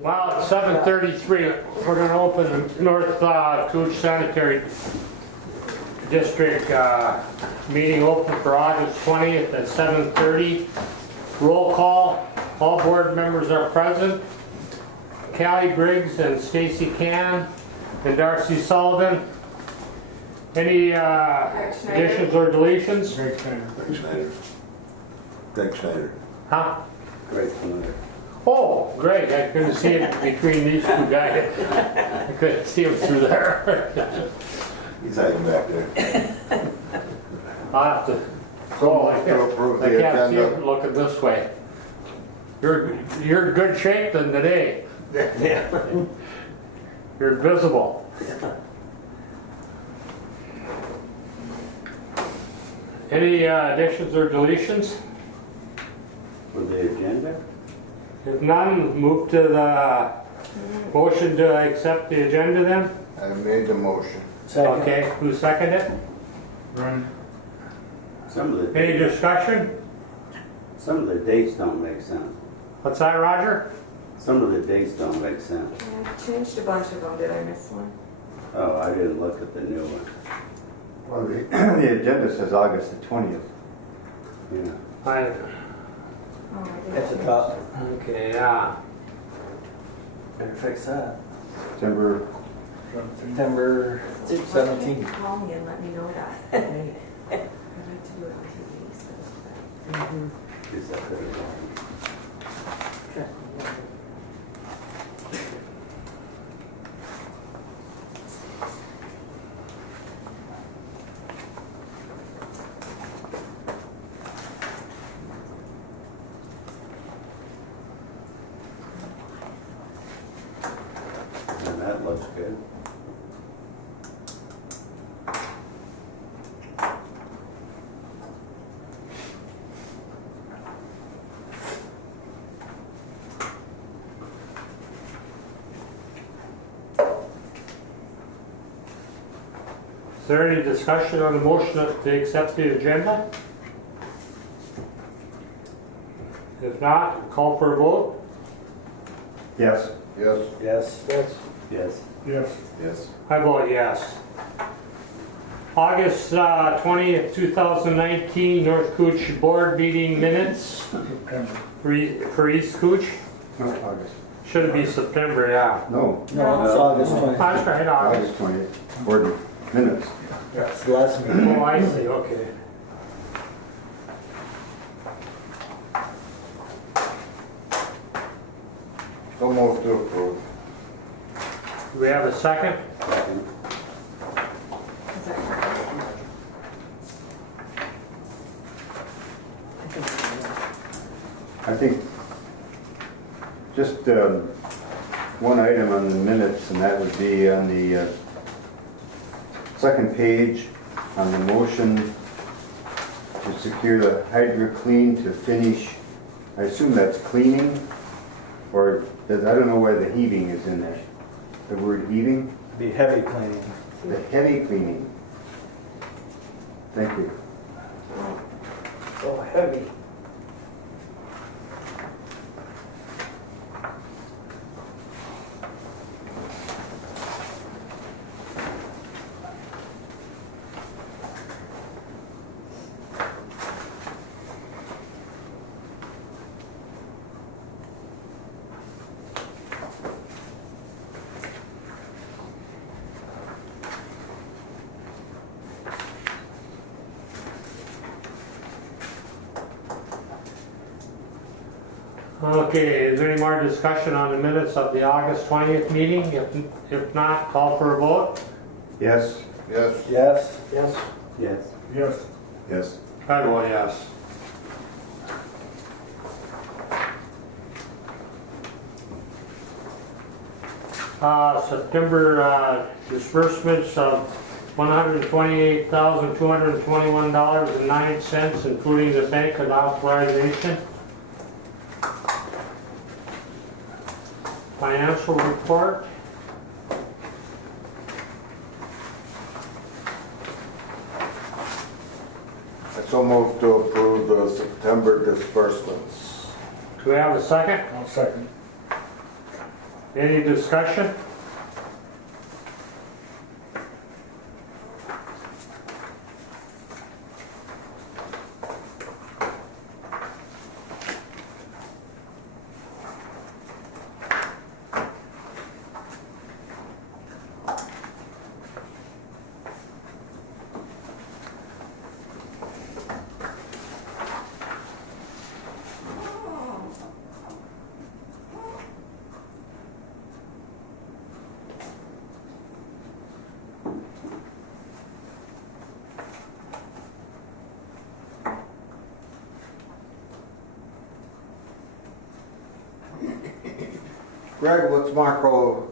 Well, it's 7:33. We're going to open the North Cooch Sanitary District meeting open for August 20th at 7:30. Roll call. All board members are present. Callie Briggs and Stacy Can and Darcy Sullivan. Any additions or deletions? Greg Schneider. Greg Schneider. Greg Schneider. Huh? Greg Schneider. Oh, great. I couldn't see it between these two guys. I couldn't see him through there. He's hiding back there. I'll have to go. I can't see him looking this way. You're in good shape than today. You're visible. Any additions or deletions? For the agenda? If none, move to the motion to accept the agenda then? I made the motion. Second. Okay, who seconded it? Run. Some of the Any discussion? dates don't make sense. What's that, Roger? Some of the dates don't make sense. Yeah, I changed a bunch of them. Did I miss one? Oh, I didn't look at the new one. Well, the agenda says August the 20th. Yeah. Oh, I did. At the change. top. Okay, yeah. Better fix that. September, September So 17th. call me and let me know that. I'd like to do it on TV. So. Is that the And that looks good. Is there any discussion on the motion to accept the agenda? If not, call for a vote. yes. Yes. Yes. Yes. Yes. Yes. Yes. I vote yes. August 20th, 2019, North Cooch Board meeting minutes September. for East Cooch. No, August. Should it be September, yeah. No, No, it's August 20th. That's right, August. August 20th. Board minutes. That's the last meeting. Oh, I see, okay. So moved to approve. Do we have a second? Is that correct? I think just one item on the minutes, and that would be on the second page on the motion to secure the HydroClean to finish. I assume that's cleaning, or I don't know why the heaving is in there. The word heaving, Be heavy cleaning. the heavy cleaning. Thank you. So heavy. Okay, is there any more discussion on the minutes of the August 20th meeting? If not, call for a vote. Yes. Yes. Yes. Yes. Yes. Yes. Yes. I vote yes. September disbursements of $128,221.09, including the bank authorization. Financial report. I so moved to approve the September disbursements. Do we have a second? I'll second. Any discussion? Greg, what's Marco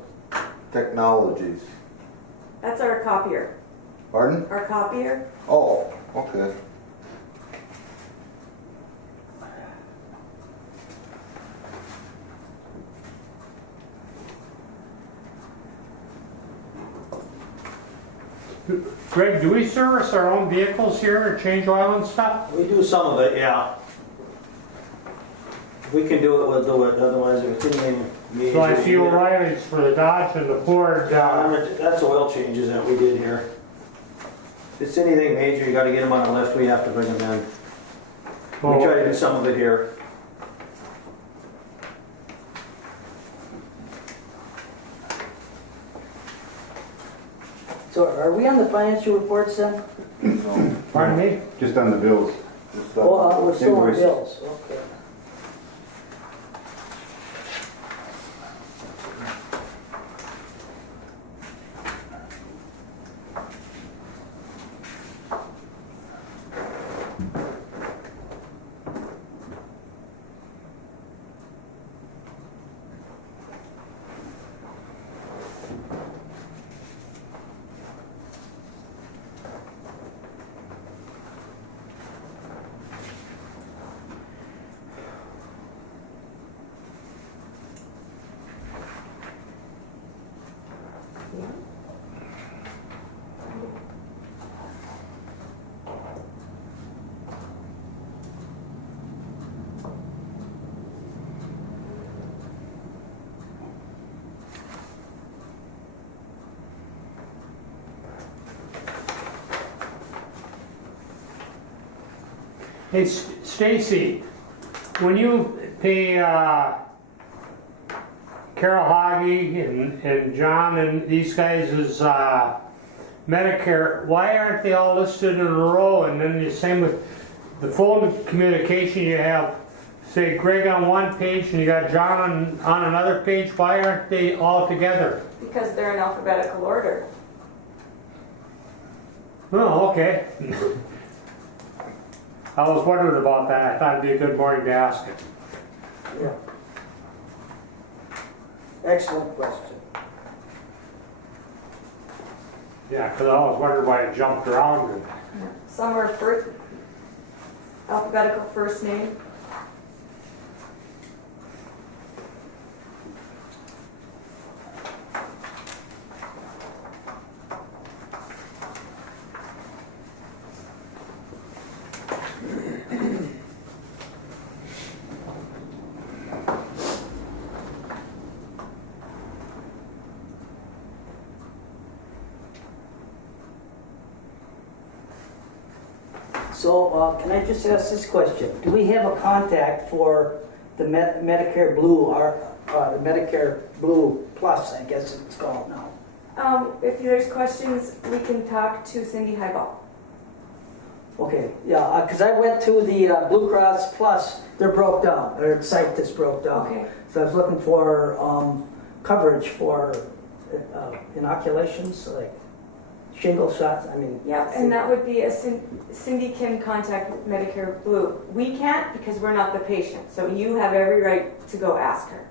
Technologies? That's our copier. Pardon? Our copier. Oh, okay. Greg, do we service our own vehicles here or change oil and stuff? We do some of it, yeah. If we can do it, we'll do it, otherwise if it's anything major. So I see O'Reilly's for the Dodge and the Ford. That's oil changes that we did here. If it's anything major, you gotta get them on a lift, we have to bring them in. We try to do some of it here. So are we on the financial reports then? Pardon me? Just on the bills. Just, Oh, we're still on Invoices. bills, okay. Hey, Stacy, when you pay Carol Hoggy and John and these guys' Medicare, why aren't they all listed in a row? And then the same with the phone communication, you have, say, Greg on one page and you got John on another page. Why aren't they all together? Because they're in alphabetical order. Oh, okay. I was wondering about that. I thought it'd be a good morning to ask it. Yeah. Excellent question. Yeah, because I was wondering why it jumped around. And Some are first, alphabetical first name. So can I just ask this question? Do we have a contact for the Medicare Blue, or the Medicare Blue Plus, I guess it's called now? If there's questions, we can talk to Cindy Highball. Okay, yeah, because I went to the Blue Cross Plus, they're broke down, their site just broke down. Okay. So I was looking for coverage for inoculations, like shingle shots, I mean. Yeah, and that would be Cindy can contact Medicare Blue. We can't because we're not the patient, so you have every right to go ask her.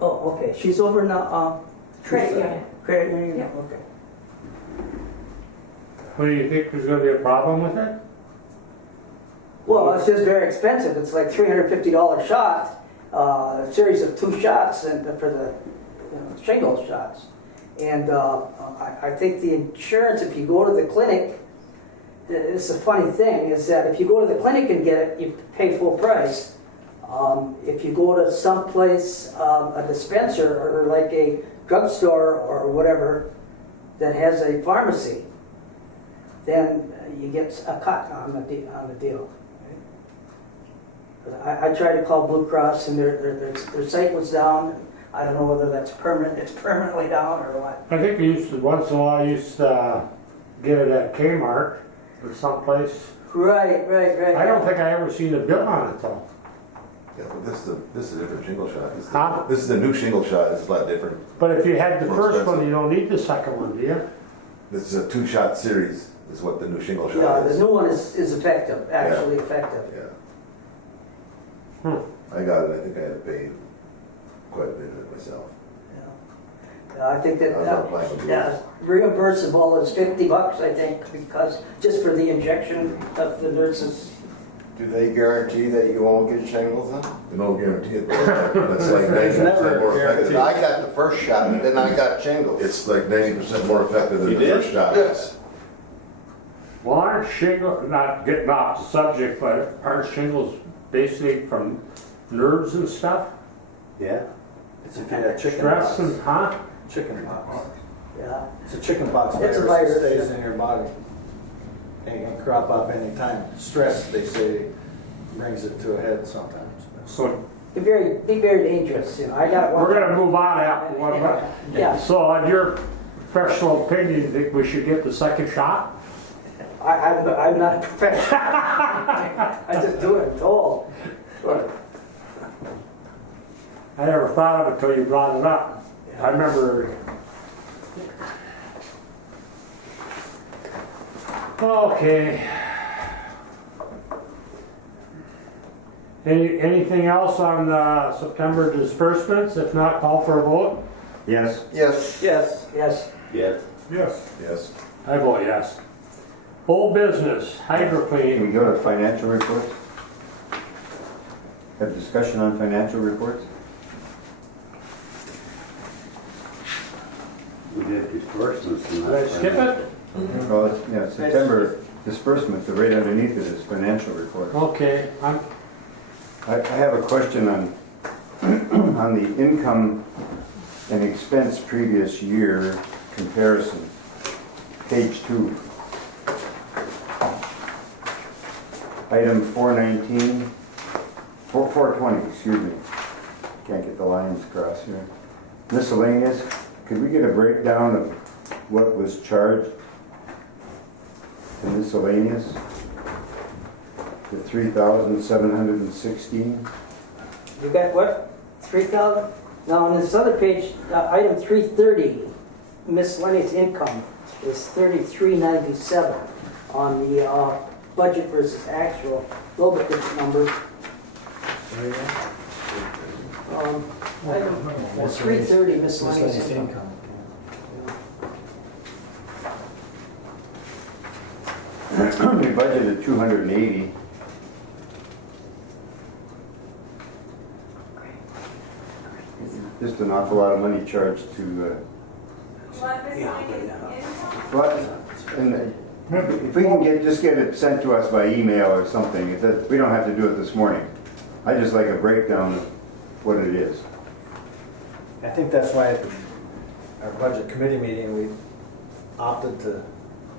Oh, okay, she's over now, Credit union. Credit union, Yeah. okay. what do you think there's going to be a problem with it? Well, it's just very expensive. It's like $350 shot, a series of 2 shots and for the shingle shots. And I think the insurance, if you go to the clinic, it's a funny thing, is that if you go to the clinic and get it, you pay full price. If you go to someplace, a dispenser or like a drugstore or whatever that has a pharmacy, then you get a cut on the deal. I tried to call Blue Cross and their site was down. I don't know whether that's permanent. It's permanently down or what. I think we used to, once in a while, used to get it at Kmart or someplace. Right. I don't think I ever seen a bill on it though. Yeah, but this is a different shingle shot. Huh? This is a new shingle shot, it's a lot different. But if you had the More first expensive. one, you don't need the second one, do you? This is a 2-shot series, is what the new shingle Yeah, shot the is. new one is effective, actually effective. Yeah. I got it, I think I had to pay quite a bit of it myself. Yeah, I think that, I was not planning to do yeah, reimbursable is $50, I think, because just for the injection of the nurses. Do they guarantee that you won't get shingles then? No guarantee it, but it's like There's 90% never more a guarantee. effective. I got the first shot and then I got shingles. It's like 90% more effective than You the did? first shot. Yes. Well, aren't shingles, not getting off the subject, but aren't shingles basically from nerves and stuff? Yeah. It's if you had chicken Stress pox. and, huh? Chicken pox. Yeah, It's a chicken pox It's a virus that virus, stays in your body. And it can crop up anytime. Stress, they say, brings it to a head sometimes. So be very dangerous, you know, I got one. we're gonna move on after one, but, Yeah, so in your professional opinion, you think we should get the second shot? I'm not a professional. I just do it, I'm told. I never thought of it until you brought it up. I remember. Okay. Anything else on September disbursements? If not, call for a vote. Yes. Yes. Yes. Yes, Yes. Yes. Yes. I vote yes. Old business, Can we hydroplane. go to financial reports? Have discussion on financial reports? We did disbursements and Did I skip it? Well, yeah, September disbursement, the right underneath it is financial report. Okay, I have a question on, on the income and expense previous year comparison, page 2. Item 419, 420, excuse me. Can't get the lines across here. Miscellaneous, could we get a breakdown of what was charged to miscellaneous? The 3,716? you got what, 3,000? Now, on this other page, item 330, miscellaneous income is 3397 on the budget versus actual, a little bit different number. Item 330 miscellaneous income. We budgeted 280. Just an awful lot of money charged to, what? And if we can just get it sent to us by email or something, we don't have to do it this morning. I just like a breakdown of what it is. I think that's why at our budget committee meeting, we opted to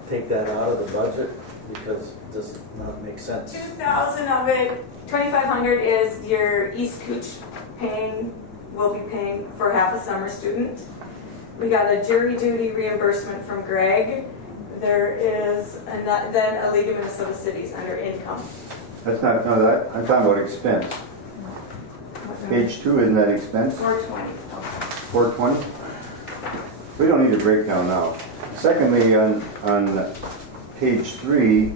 take that out of the budget because it does not make sense. 2,000 of it, 2,500 is your East Cooch will be paying for half a summer student. We got a jury duty reimbursement from Greg. There is, then a League of Minnesota Cities under income. That's not, no, I'm talking about expense. Page 2, isn't that expense? 420. 420? We don't need a breakdown now. Secondly, on page 3,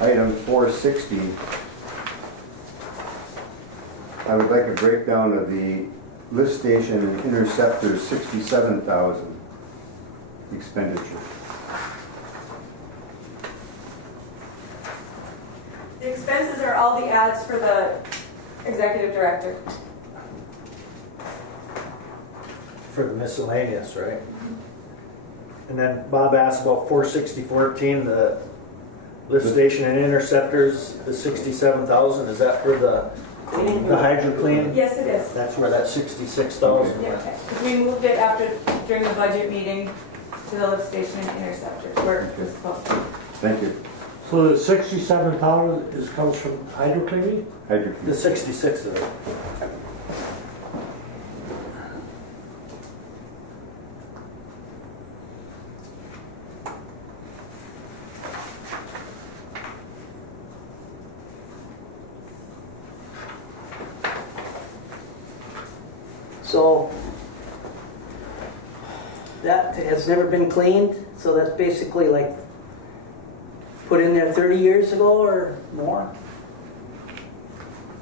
item 460, I would like a breakdown of the lift station and interceptor 67,000 expenditure. The expenses are all the ads for the executive director. For the miscellaneous, right? And then Bob asked about 46014, the lift station and interceptors, the 67,000, is that for the Cleaning? The hydro clean, Yes, it is. that's where that 66,000 Yeah, went. okay. 'Cause we moved it after, during the budget meeting to the lift station and interceptors where it was supposed to be. Thank you. So the 67,000 comes from hydro cleaning? Hydro The clean. 66 of it. So that has never been cleaned, so that's basically like put in there 30 years ago or more?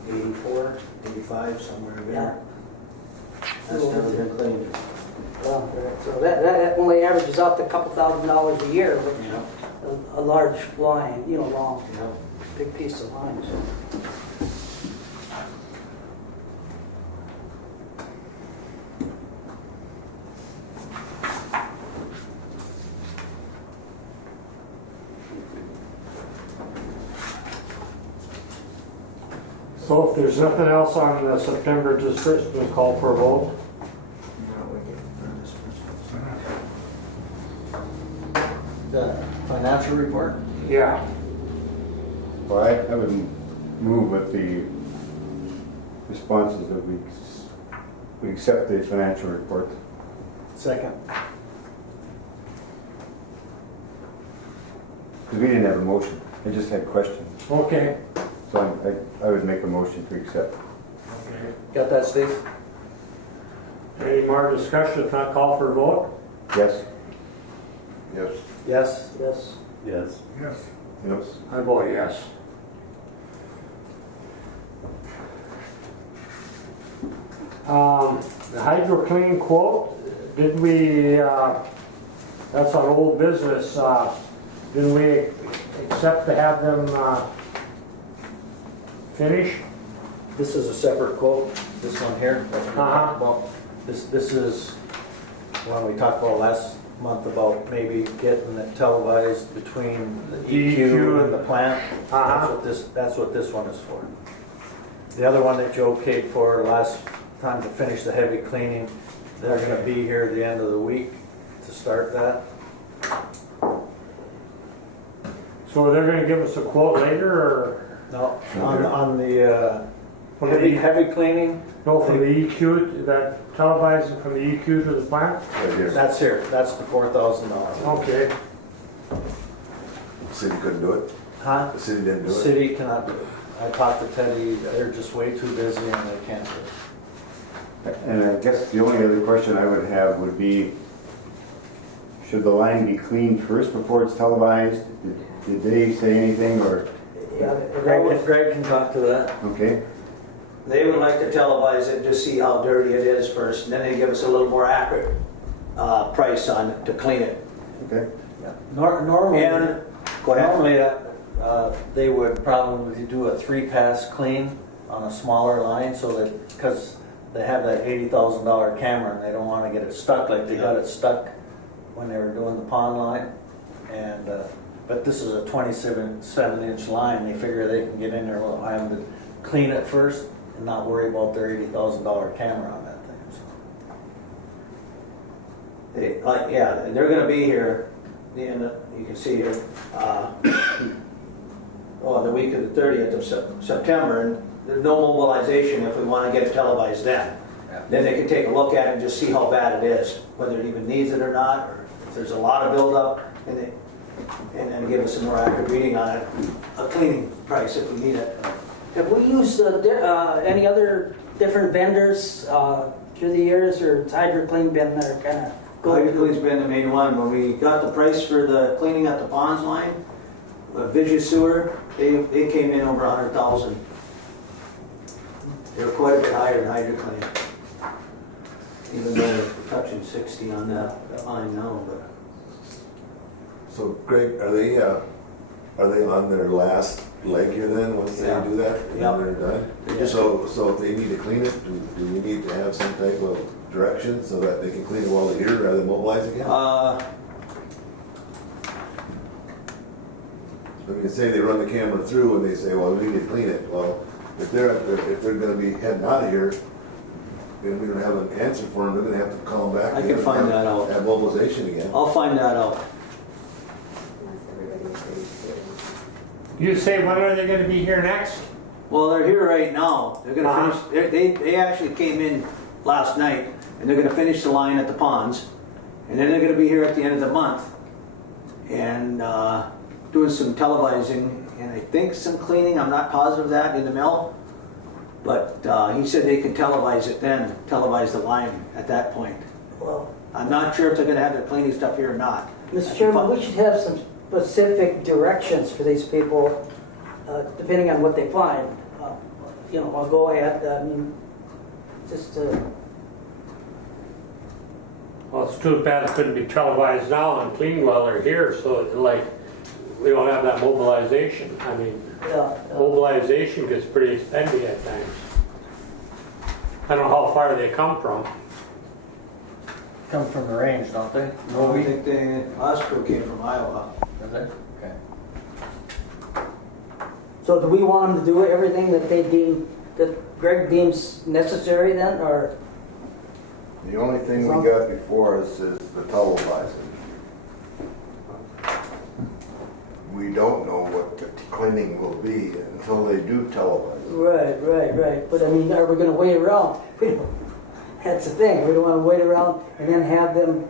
84, 85, somewhere in Yeah. there. That's never been cleaned. Well, so that only averages out to a couple $1,000s a year, which Yeah, a large line, long, yeah. big piece of line, so. So if there's nothing else on the September disbursement, call for a vote. The financial report? Yeah. Well, I would move with the responses that we accept the financial report. Second. Because we didn't have a motion, I just had questions. Okay. So I would make a motion to accept. Okay. Got that, Steve? Any more discussion? If not, call for a vote. Yes? Yes. Yes. Yes. Yes. Yes. Yes. I vote yes. The hydro clean quote, did we, that's on old business, didn't we accept to have them finish? This is a separate quote, this one here. that we Uh-huh. talked about. This is one we talked about last month about maybe getting it televised between the EQ and the plant. Uh-huh. That's what this one is for. The other one that Joe paid for last time to finish the heavy cleaning, they're gonna be here at the end of the week to start that. So they're gonna give us a quote later, or? No, on the From heavy, the, heavy cleaning, no, from the EQ, that televising from the EQ to the plant? Right here. that's here, that's the $4,000. Okay. The city couldn't do it. Huh? The city didn't The do it. city cannot do it. I talked to Teddy, they're just way too busy and they can't do it. And I guess the only other question I would have would be, should the line be cleaned first before it's televised? Did they say anything, or, Yeah. Greg can talk to that. okay? They would like to televise it to see how dirty it is first, and then they give us a little more accurate price on it to clean it. Okay. Normally, And, go ahead. normally they would probably do a 3-pass clean on a smaller line so that, because they have that $80,000 camera and they don't want to get it stuck like they got it stuck when they were doing the pond line. And, but this is a 27-inch line. They figure they can get in there without having to clean it first and not worry about their $80,000 camera on that thing. So. Yeah, they're gonna be here, you can see here, the week of the 30th of September, and there's no mobilization if we wanna get it televised then. Yeah. Then they can take a look at it and just see how bad it is, whether it even needs it or not, or if there's a lot of buildup, and then give us a more accurate reading on it, a cleaning price if we need it. Have we used any other different vendors through the years, or has HydroClean been there kind of going? Hydroclean's been the main one. When we got the price for the cleaning at the ponds line, Visual Sewer, they came in over 100,000. They were quite a bit higher than Hydroclean. Even though we're touching 60 on that line now, but. So Greg, are they on their last leg here then, once they Yeah. do that? Yeah. And they're done? Yeah. So if they need to clean it, do we need to have some type of direction so that they can clean it while they're here rather than mobilize again? I mean, say they run the camera through and they say, well, we need to clean it. Well, if they're gonna be heading out of here, then we don't have an answer for them, they're gonna have to call them back. I can find that out. Have mobilization again. I'll find that out. You say, when are they gonna be here next? Well, they're here right now. They're gonna finish, they actually came in last night, and they're gonna finish the line at the ponds, and then they're gonna be here at the end of the month, and doing some televising, and I think some cleaning, I'm not positive of that, in the mill. But he said they could televise it then, televise the line at that point. Well, I'm not sure if they're gonna have their cleaning stuff here or not. Mr. Chairman, we should have some specific directions for these people, depending on what they find. You know, I'll go ahead, I mean, just, Well, it's too bad it couldn't be televised now and clean while they're here, so like, we don't have that mobilization. I mean, yeah. mobilization gets pretty expensive at times. I don't know how far they come from. Come from the range, don't they? No, I think the last crew came from Iowa. Is they? Okay. So do we want them to do everything that they deem, that Greg deems necessary then, or? The only thing we got before us is the televising. We don't know what the cleaning will be until they do televise. Right. But I mean, are we gonna wait around? That's the thing, we don't wanna wait around and then have them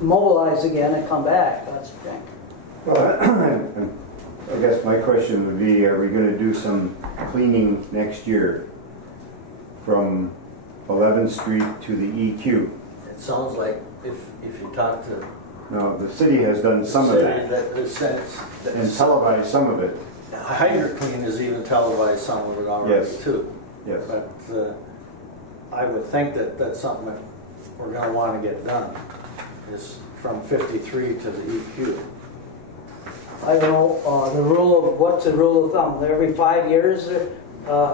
mobilize again and come back, that's the thing. Well, I guess my question would be, are we gonna do some cleaning next year from 11th Street to the EQ? It sounds like if you talk to No, the city has done some of that and televised some of it. Hydro Clean has even televised some of it already Yes. too. Yes. But I would think that that's something that we're gonna wanna get done, is from 53 to the EQ. I don't know, the rule of, what's the rule of thumb? Every 5 years,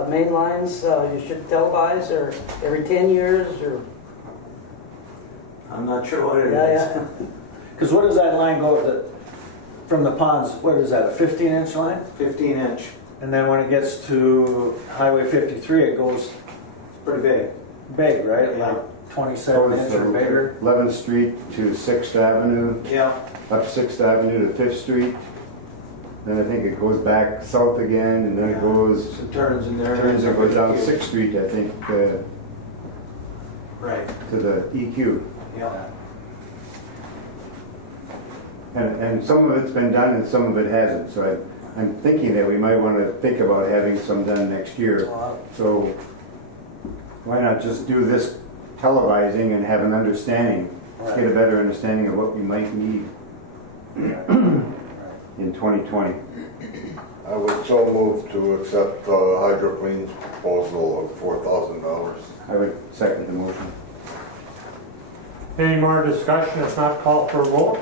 main lines, you should televise, or every 10 years, or? I'm not sure what it is. Yeah. Because what does that line go, from the ponds, what is that, a 15-inch line? 15-inch, And then when it gets to Highway 53, it goes pretty big. big, right? Yeah. Like 27 inch or bigger? 11th Street to 6th Avenue, Yeah. up 6th Avenue to 5th Street. Then I think it goes back south again, and then it goes, Some turns in there. turns and goes down 6th Street, I think, Right, to the EQ. yeah. And some of it's been done and some of it hasn't, so I'm thinking that we might want to think about having some done next year. So why not just do this televising and have an understanding, get a better understanding of what we might need in 2020. I would so move to accept Hydro Clean's proposal of $4,000. I would second the motion. Any more discussion? If not, call for a vote.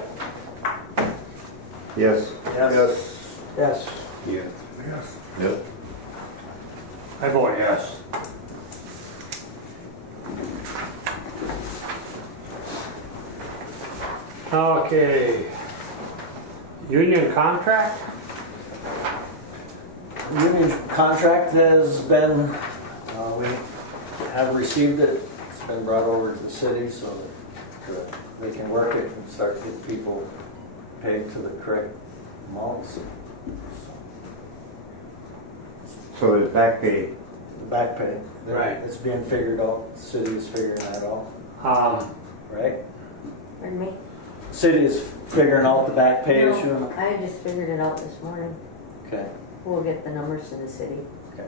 Yes. Yes. Yes. Yes. Yep. I vote yes. Okay. Union contract? Union contract has been, we have received it, it's been brought over to the city so that they can work it and start getting people paid to the correct amounts. So there's back pay. Back pay. Right. It's being figured out, the city is figuring that out, right? Pardon me? City is figuring out the back pay No, issue? I just figured it out this morning. Okay, We'll get the numbers to the city. okay.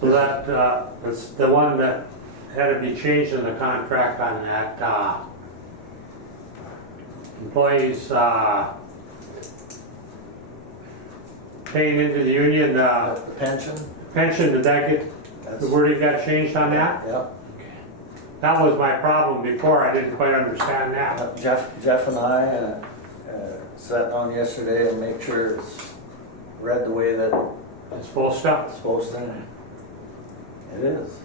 So that's the one that had to be changed in the contract on that, employees, paying into the union, The pension? pension, did that get, the That's- wording got changed on that? Yep. That was my problem before, I didn't quite understand that. Jeff and I sat down yesterday and made sure it's read the way that It's full stuff. it's supposed to. It is.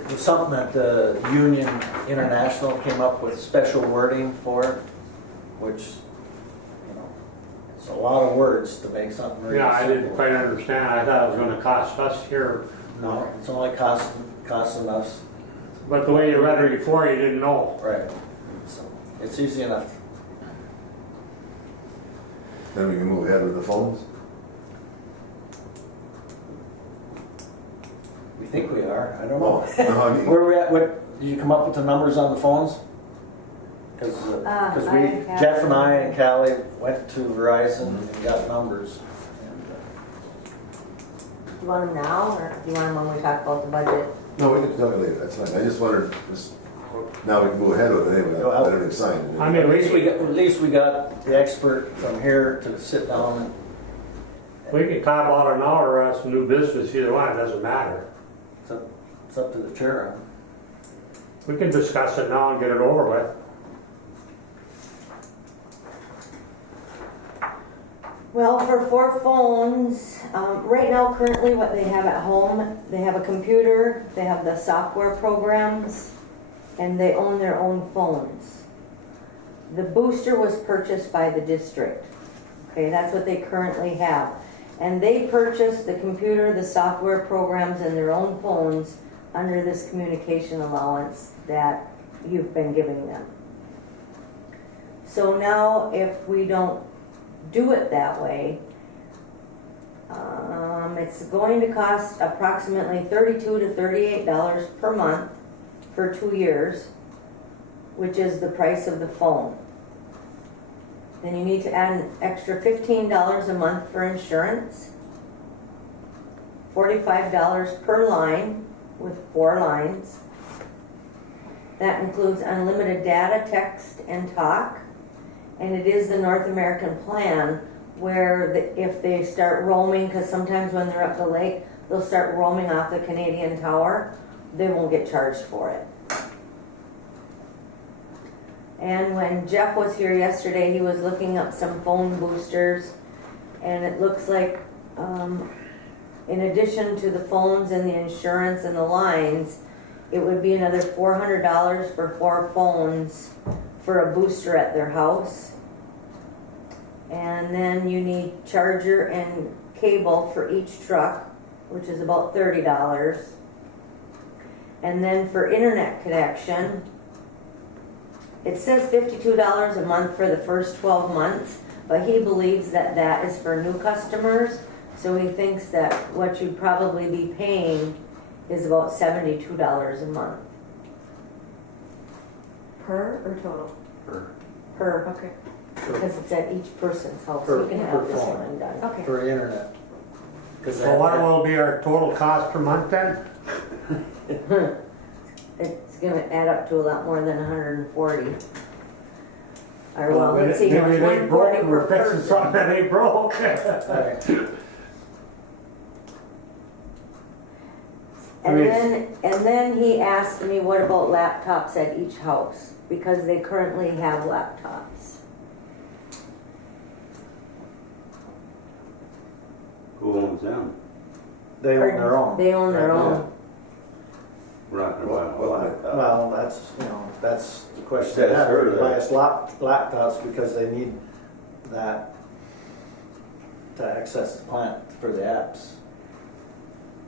It was something that the Union International came up with special wording for, which, you know, It's a lot of words to make something really Yeah, I didn't simple. quite understand. I thought it was gonna cost us here. No, it's only costing us, But the way you read it before, you didn't know. right. So it's easy enough. Then we can move ahead with the phones. We think we are, I don't know. No, I mean, Where we at, what, did you come up with the numbers on the phones? Because I we, have- Jeff and I and Callie went to Verizon and got numbers. And, Do you want them now, or do you want them when we talk about the budget? no, we can talk later, that's fine. I just wondered, now we can move ahead with it anyway, Well, let everything signed. I mean, At least we got the expert from here to sit down We can talk about it now or some new business, either one, it doesn't matter. and it's up to the chair. We can discuss it now and get it over with. Well, for 4 phones, right now currently what they have at home, they have a computer, they have the software programs, and they own their own phones. The booster was purchased by the district. Okay, that's what they currently have. And they purchased the computer, the software programs, and their own phones under this communication allowance that you've been giving them. So now if we don't do it that way, it's going to cost approximately $32 to $38 per month for 2 years, which is the price of the phone. Then you need to add an extra $15 a month for insurance, $45 per line with 4 lines. That includes unlimited data, text, and talk. And it is the North American plan where if they start roaming, because sometimes when they're up the lake, they'll start roaming off the Canadian Tower, they won't get charged for it. And when Jeff was here yesterday, he was looking up some phone boosters, and it looks like in addition to the phones and the insurance and the lines, it would be another $400 for 4 phones for a booster at their house. And then you need charger and cable for each truck, which is about $30. And then for internet connection, it says $52 a month for the first 12 months, but he believes that that is for new customers. So he thinks that what you'd probably be paying is about $72 a month. Per or total? Per, Okay. because it's at each person's house. Per- You can per have this phone. one done. Okay. For internet. 'Cause So what will be our total cost per month then? It's gonna add up to a lot more than 140. Or well, Maybe let's see, no, it it's ain't broke 140 and we're per fixing person. something that ain't broke. Right. And then he asked me, what about laptops at each house? Because they currently have laptops. Who owns them? They own their own. They own their Right now. own. We're not gonna buy a Well, laptop. Well, that's the question. Says They have. her They there. buy us laptops because they need that to access the plant for the apps.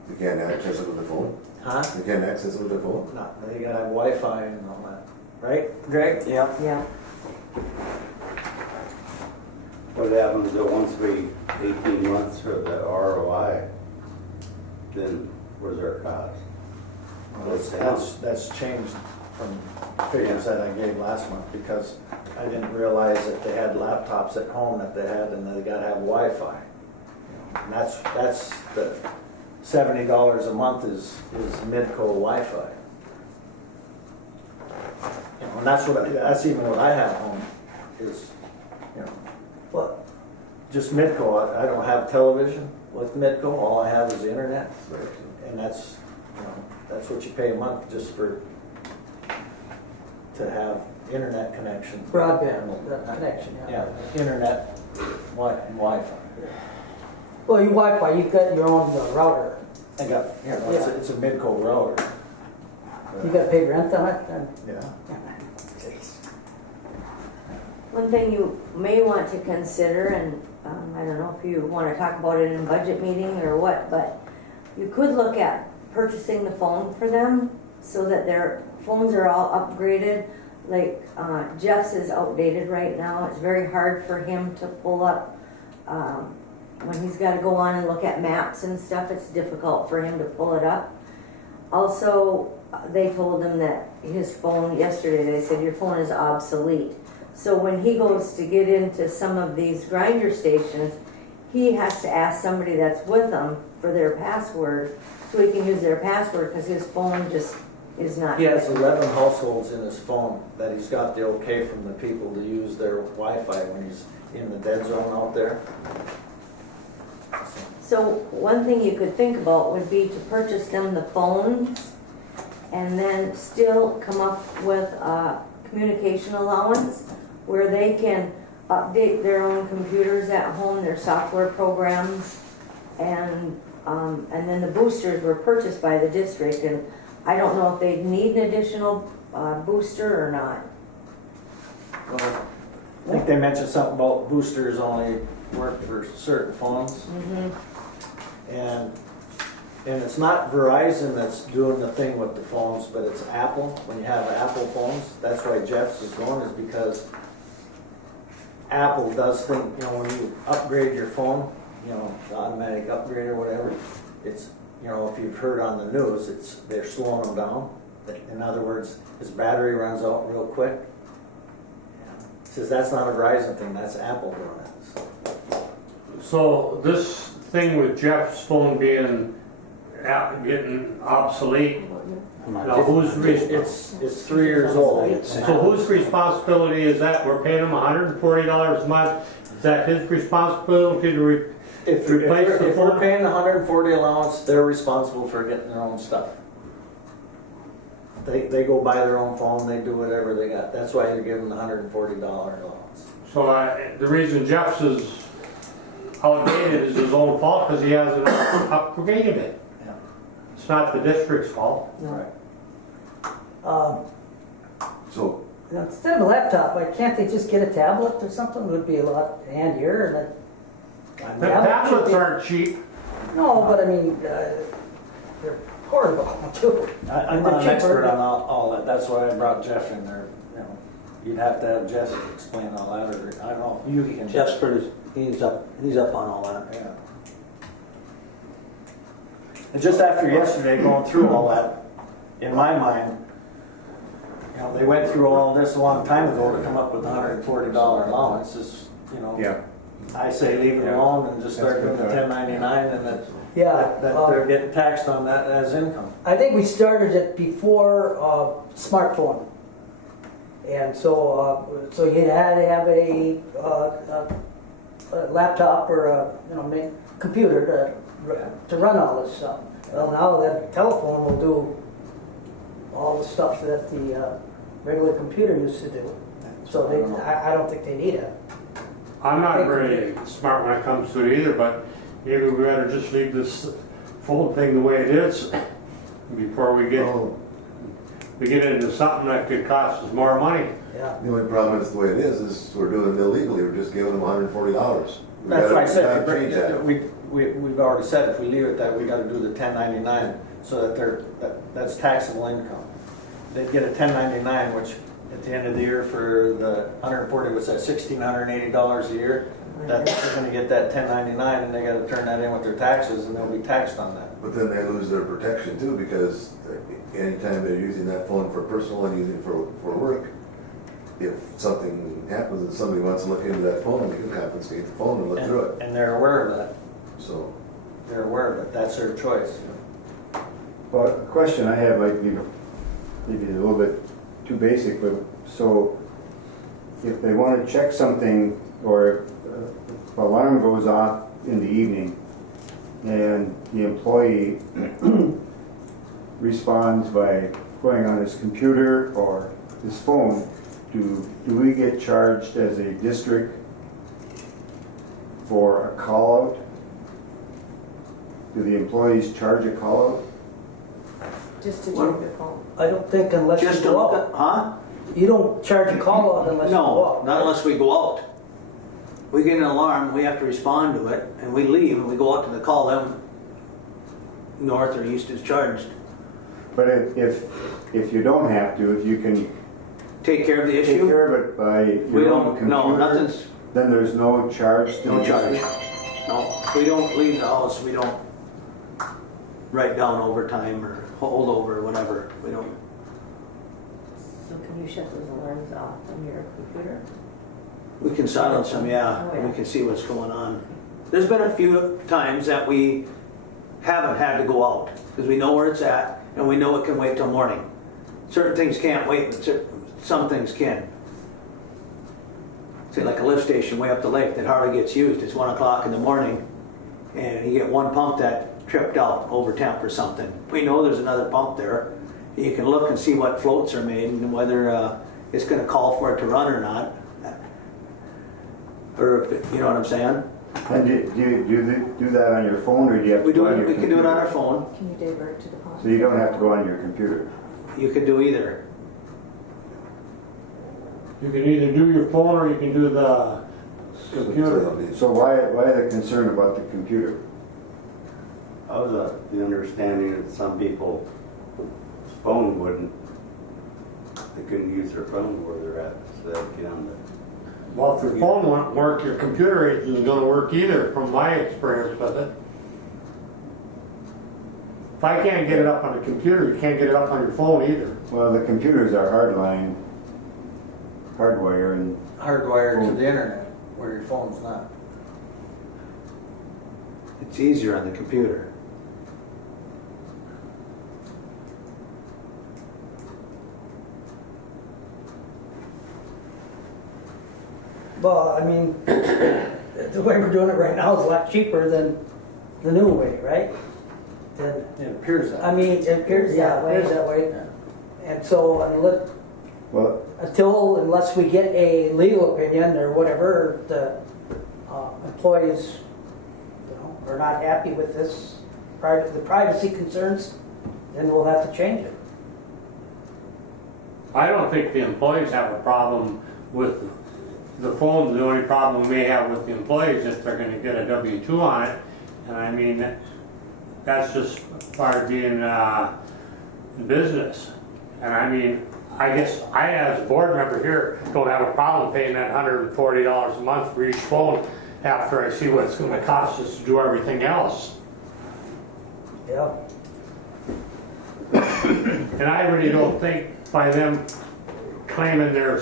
You can't access it with the phone? Huh? You can't access it with the phone? No, they gotta have Wi-Fi and all that. Right, Greg? Yeah. Yeah. What happens though, once we, 18 months for the ROI, then where's our cost? That's changed from figures that I gave last month because I didn't realize that they had laptops at home that they had and they gotta have Wi-Fi. And that's the $70 a month is Midco Wi-Fi. And that's even what I have at home is, well, just Midco. I don't have television with Midco. All I have is the internet. Right. And that's what you pay a month just to have internet connection. Broadband connection, Yeah, internet, Wi-Fi. Well, you Wi-Fi, you've got your own router. I got, it's a Midco router. You gotta pay rent on it then? Yeah. One thing you may want to consider, and I don't know if you want to talk about it in a budget meeting or what, but you could look at purchasing the phone for them so that their phones are all upgraded. Like Jeff's is outdated right now. It's very hard for him to pull up when he's got to go on and look at maps and stuff. It's difficult for him to pull it up. Also, they told him that his phone yesterday, they said your phone is obsolete. So when he goes to get into some of these grinder stations, he has to ask somebody that's with him for their password so he can use their password because his phone just is not. He has 11 households in his phone that he's got the okay from the people to use their Wi-Fi when he's in the dead zone out there. So one thing you could think about would be to purchase them the phones and then still come up with a communication allowance where they can update their own computers at home, their software programs, and then the boosters were purchased by the district, and I don't know if they need an additional booster or not. Well, I think they mentioned something about boosters only work for certain phones. Mm-hmm. And it's not Verizon that's doing the thing with the phones, but it's Apple. When you have Apple phones, that's why Jeff's is going, is because Apple does think, when you upgrade your phone, the automatic upgrade or whatever, it's, if you've heard on the news, they're slowing them down. In other words, his battery runs out real quick. Says that's not a Verizon thing, that's Apple doing it. So this thing with Jeff's phone being getting obsolete, now who's It's 3 years old. so whose responsibility is that? We're paying him $140 a month. Is that his responsibility to If replace the we're phone? paying the 140 allowance, they're responsible for getting their own stuff. They go buy their own phone, they do whatever they got. That's why you're giving the $140 allowance. So the reason Jeff's is outdated is his own fault because he hasn't upgraded it. Yeah. It's not the district's fault. Right. So, Instead of a laptop, like, can't they just get a tablet or something? It would be a lot handier. And The tablets aren't cheap. no, but I mean, they're portable too. I'm not an expert on all that. That's why I brought Jeff in there. You'd have to have Jeff explain all that, or I don't know if you can. Jeff's he's up on all that. Yeah. And just after yesterday going through all that, in my mind, they went through all this a long time ago to come up with $140 allowance. Yeah. I say leave it alone and just start doing the 1099 and that they're getting taxed on that as income. I think we started it before smartphone, and so you had to have a laptop or a computer to run all this stuff. Well, now that telephone will do all the stuff that the regular computer used to do. So I don't think they need it. I'm not very smart when it comes to it either, but maybe we better just leave this phone thing the way it is before we get into something that could cost us more money. Yeah. the only problem is the way it is we're doing it illegally, we're just giving them $140. That's what I said. Change that. We've already said if we leave it that, we got to do the 1099 so that that's taxable income. They'd get a 1099, which at the end of the year for the 140, what's that, $1,680 a year? That they're going to get that 1099 and they got to turn that in with their taxes and they'll be taxed on that. But then they lose their protection too, because anytime they're using that phone for personal and using it for work, if something happens and somebody wants to look into that phone, they can confiscate the phone and look through it. And they're aware of that. So, They're aware of it. That's their choice. Well, a question I have might be maybe a little bit too basic, but so if they want to check something or if an alarm goes off in the evening and the employee responds by going on his computer or his phone, do we get charged as a district for a call out? Do the employees charge a call out? Just to check Well, your phone. I don't think unless Just you to go look out. at, huh? You don't charge a call out unless you go No, out. not unless we go out. we get an alarm, we have to respond to it, and we leave, and we go out to the call them north or east is charged. But if you don't have to, if you can Take care of the take issue? care of it by We your own don't, computer, no, nothing's, then there's no charge to no the charge. district? No, if we don't leave the house, we don't write down overtime or hold over or whatever, we don't. So can you shut those alarms off on your computer? We can silence them, yeah, Oh, and yeah. we can see what's going on. There's been a few times that we haven't had to go out, because we know where it's at, and we know it can wait till morning. Certain things can't wait, but some things can. Say like a lift station way up the lake that hardly gets used, it's 1 o'clock in the morning, and you get one pump that tripped out over temp or something. We know there's another pump there. You can look and see what floats are made and whether it's gonna call for it to run or not. Or, if it- you know what I'm saying? And do you do that on your phone, or do you have to We go do on it, your we can do it on computer? our phone. Can you divert to the phone? So you don't have to go on your computer? You could do either. You can either do your phone or you can do the computer. So why the concern about the computer? I was the understanding that some people's phone wouldn't, they couldn't use their phone where they're at, so they'd get on the. Well, if your phone won't work, your computer isn't gonna work either, from my experience with it. If I can't get it up on the computer, you can't get it up on your phone either. Well, the computers are hardwire and Hardwired to the internet, where your phone's not. It's easier on the computer. Well, I mean, the way we're doing it right now is a lot cheaper than the new way, right? Then, It appears that. I mean, it appears, yeah, it appears that way. Yeah. And so well, unless we get a legal opinion or whatever, the employees, are not happy with this, the privacy concerns, then we'll have to change it. I don't think the employees have a problem with the phone. The only problem we may have with the employees is if they're gonna get a W-2 on it. And I mean, that's just part of being in business. And I mean, I guess I, as a board member here, don't have a problem paying that $140 a month for each phone after I see what it's gonna cost us to do everything else. Yeah. And I really don't think by them claiming their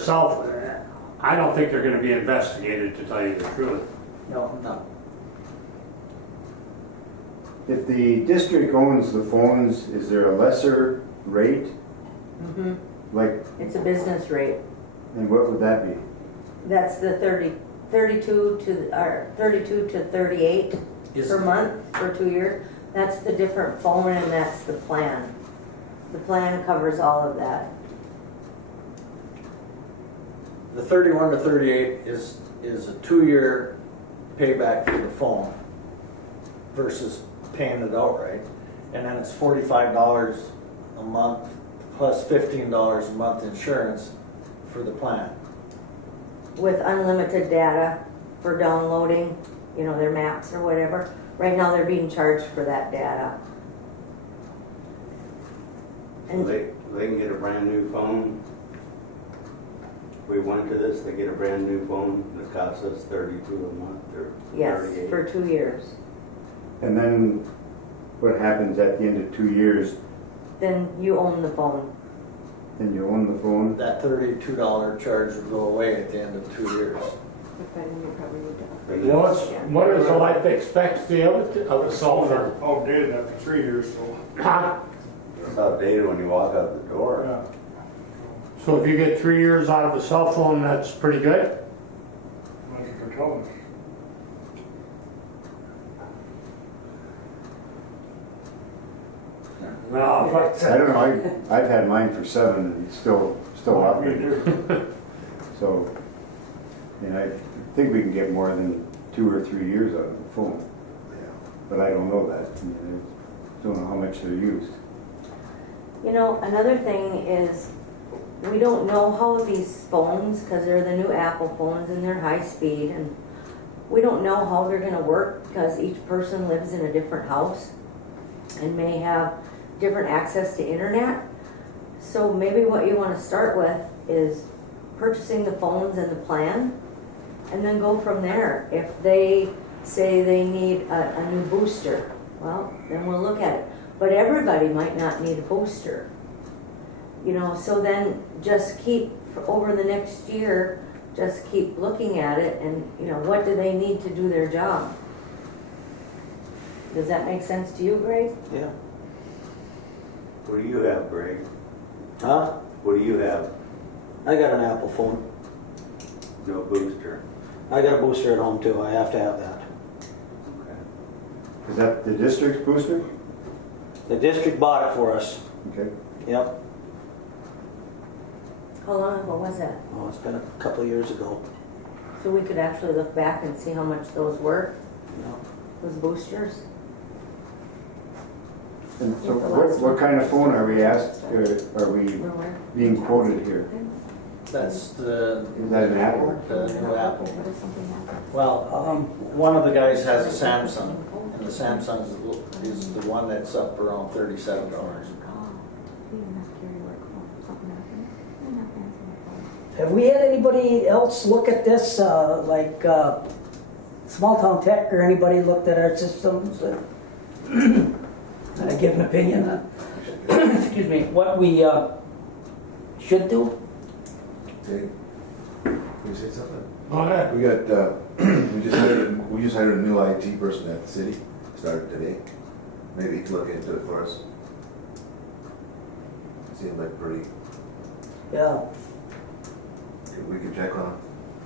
I don't think they're gonna be investigated, to tell you the truth. No. if the district owns the phones, is there a lesser rate? Mm-hmm. Like, It's a business rate. and what would that be? That's the 32 to 38 per month for 2 years. That's the different phone and that's the plan. The plan covers all of that. The 31 to 38 is a 2-year payback for the phone versus paying it outright. And then it's $45 a month plus $15 a month insurance for the plan. With unlimited data for downloading, their maps or whatever. Right now they're being charged for that data. So And they can get a brand new phone. We went to this, they get a brand new phone that costs us $32 a month or yes, 38. for 2 years. And then what happens at the end of 2 years? Then you own the phone. Then you own the phone? That $32 charge would go away at the end of 2 years. What is the life expectancy of a cell phone? Outdated after 3 years, so. Huh? It's outdated when you walk out the door. Yeah. So if you get 3 years out of a cell phone, that's pretty good? That's what they're telling us. No, if I don't know, I've had mine for 7 and it's still Well, me operating. too. So, I think we can get more than 2 or 3 years out of the phone. But I don't know that. I don't know how much they're used. Another thing is, we don't know how these phones, because they're the new Apple phones and they're high speed, and We don't know how they're gonna work because each person lives in a different house and may have different access to internet. So maybe what you wanna start with is purchasing the phones and the plan, and then go from there. If they say they need a new booster, well, then we'll look at it. But everybody might not need a booster. You know, so then just keep, over the next year, just keep looking at it and, you know, what do they need to do their job? Does that make sense to you, Greg? Yeah. What do you have, Greg? Huh? What do you have? I got an Apple phone. No booster. I got a booster at home too. I have to have that. Okay. Is that the district's booster? The district bought it for us. Okay. Yep. How long ago was that? Oh, it's been a couple of years ago. So we could actually look back and see how much those were, Yeah. those boosters? And so what kind of phone are we asked, are we Where? being quoted here? That's the, Is that an Apple? the new Apple. Well, one of the guys has a Samsung, and the Samsung is the one that's up around $37. Have we had anybody else look at this, like Small Town Tech or anybody looked at our systems and give an opinion on, excuse me, what we should do? Say, can you say something? Go ahead. We got, we just hired a new IT person at the city, started today. Maybe you can look into it for us. Seemed like pretty, Yeah. we could check on him.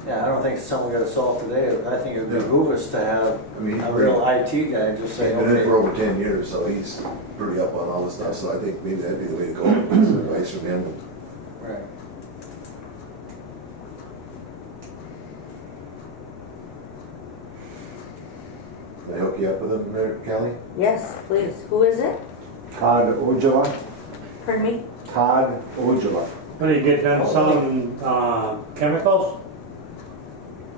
Yeah, I don't think it's something we gotta solve today. I think it would behoove us to have I mean, a real IT guy just He's say, been in okay. for over 10 years, so he's pretty up on all this stuff, so I think maybe that'd be the way to go, get some advice from him. Right. Can I hook you up with him there, Kelly? Yes, please. Who is it? Todd Ojala? Pardon me? Todd Ojala. What do you get done selling chemicals?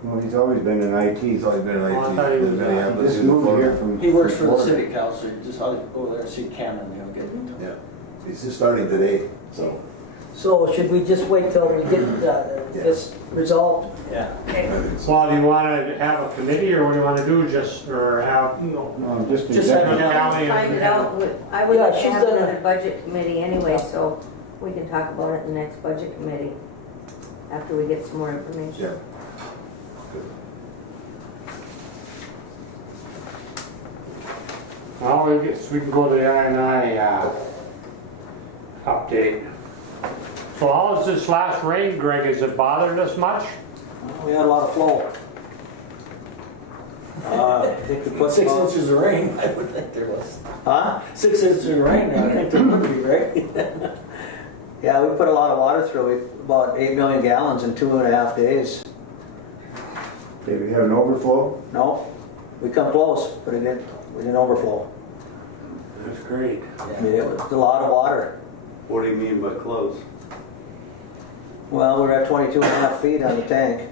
Well, he's always been in IT. He's always been in Oh, I IT. thought he was, in Minneapolis, Just he was in moved here Florida. from. He works for the Florida. city council, you just, I'll go there and see Ken and he'll get into it. Yeah, he's just starting today, so. So should we just wait till we get this resolved? Yeah. Well, do you want to have a committee or what do you want to do? Just, or have, No, just Just have executive. him Callie Find it and out. I would Yeah, like to she's have done another it. budget committee anyway, so we can talk about it in the next budget committee after we get some more information. Yeah. well, we can go to the I&I update. So how is this last rain, Greg? Has it bothered us much? We had a lot of flow. I think we put 6 about- inches of rain, I would think there was. Huh? 6 inches of rain, I think there would be, right? Yeah, we put a lot of water through. We about 8 million gallons in 2.5 days. Did we have an overflow? No, we come close, but we didn't overflow. That's great. I mean, it was a lot of water. What do you mean by close? Well, we're at 22.5 feet on the tank.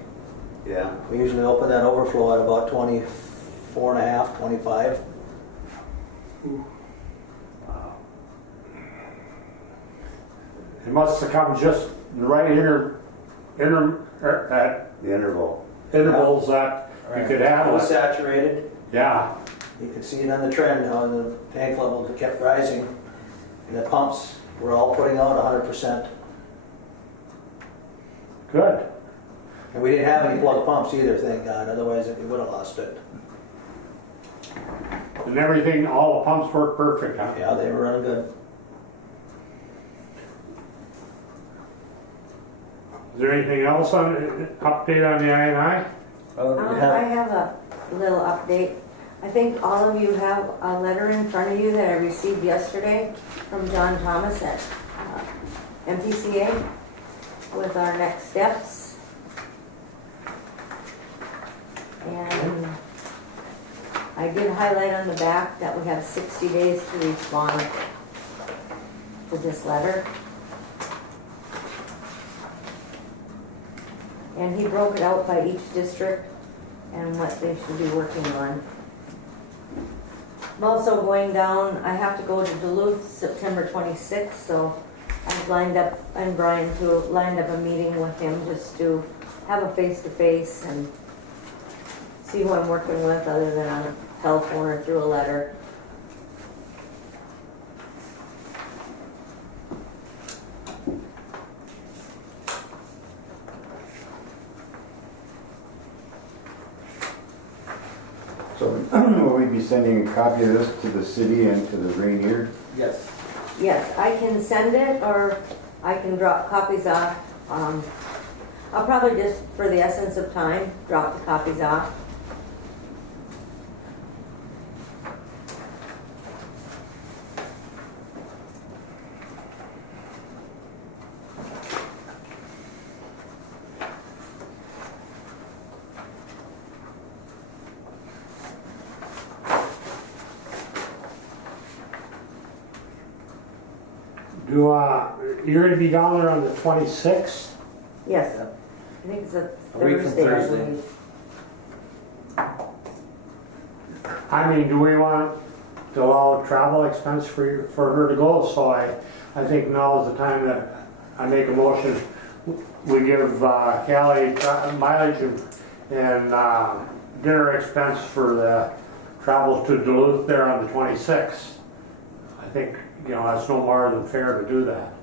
Yeah. We usually open that overflow at about 24.5, 25. It must have come just the right at The interval. intervals that you could It handle was it. saturated. Yeah, You can see it on the trend now, the tank level kept rising. And the pumps were all putting out 100%. good. And we didn't have any plug pumps either, thank God, otherwise we would have lost it. And everything, all the pumps work perfect, huh? Yeah, they were running good. Is there anything else on, update on the I&I? I have a little update. I think all of you have a letter in front of you that I received yesterday from John Thomas at MPCA with our next steps. And I did highlight on the back that we have 60 days to respond to this letter. And he broke it out by each district and what they should be working on. I'm also going down, I have to go to Duluth September 26th, so I've lined up, and Brian too, lined up a meeting with him just to have a face-to-face and see who I'm working with other than on a telephone or through a letter. So will we be sending a copy of this to the city and to the Rainier? Yes. Yes, I can send it or I can drop copies off. I'll probably just, for the essence of time, drop the copies off. You're gonna be down there on the 26th? Yes, I think it's a A week from Thursday, I Thursday. believe. I mean, do we want to allow travel expense for her to go? So I think now is the time that I make a motion. We give Callie mileage and dinner expense for the travel to Duluth there on the 26th. I think, you know, that's no more than fair to do that.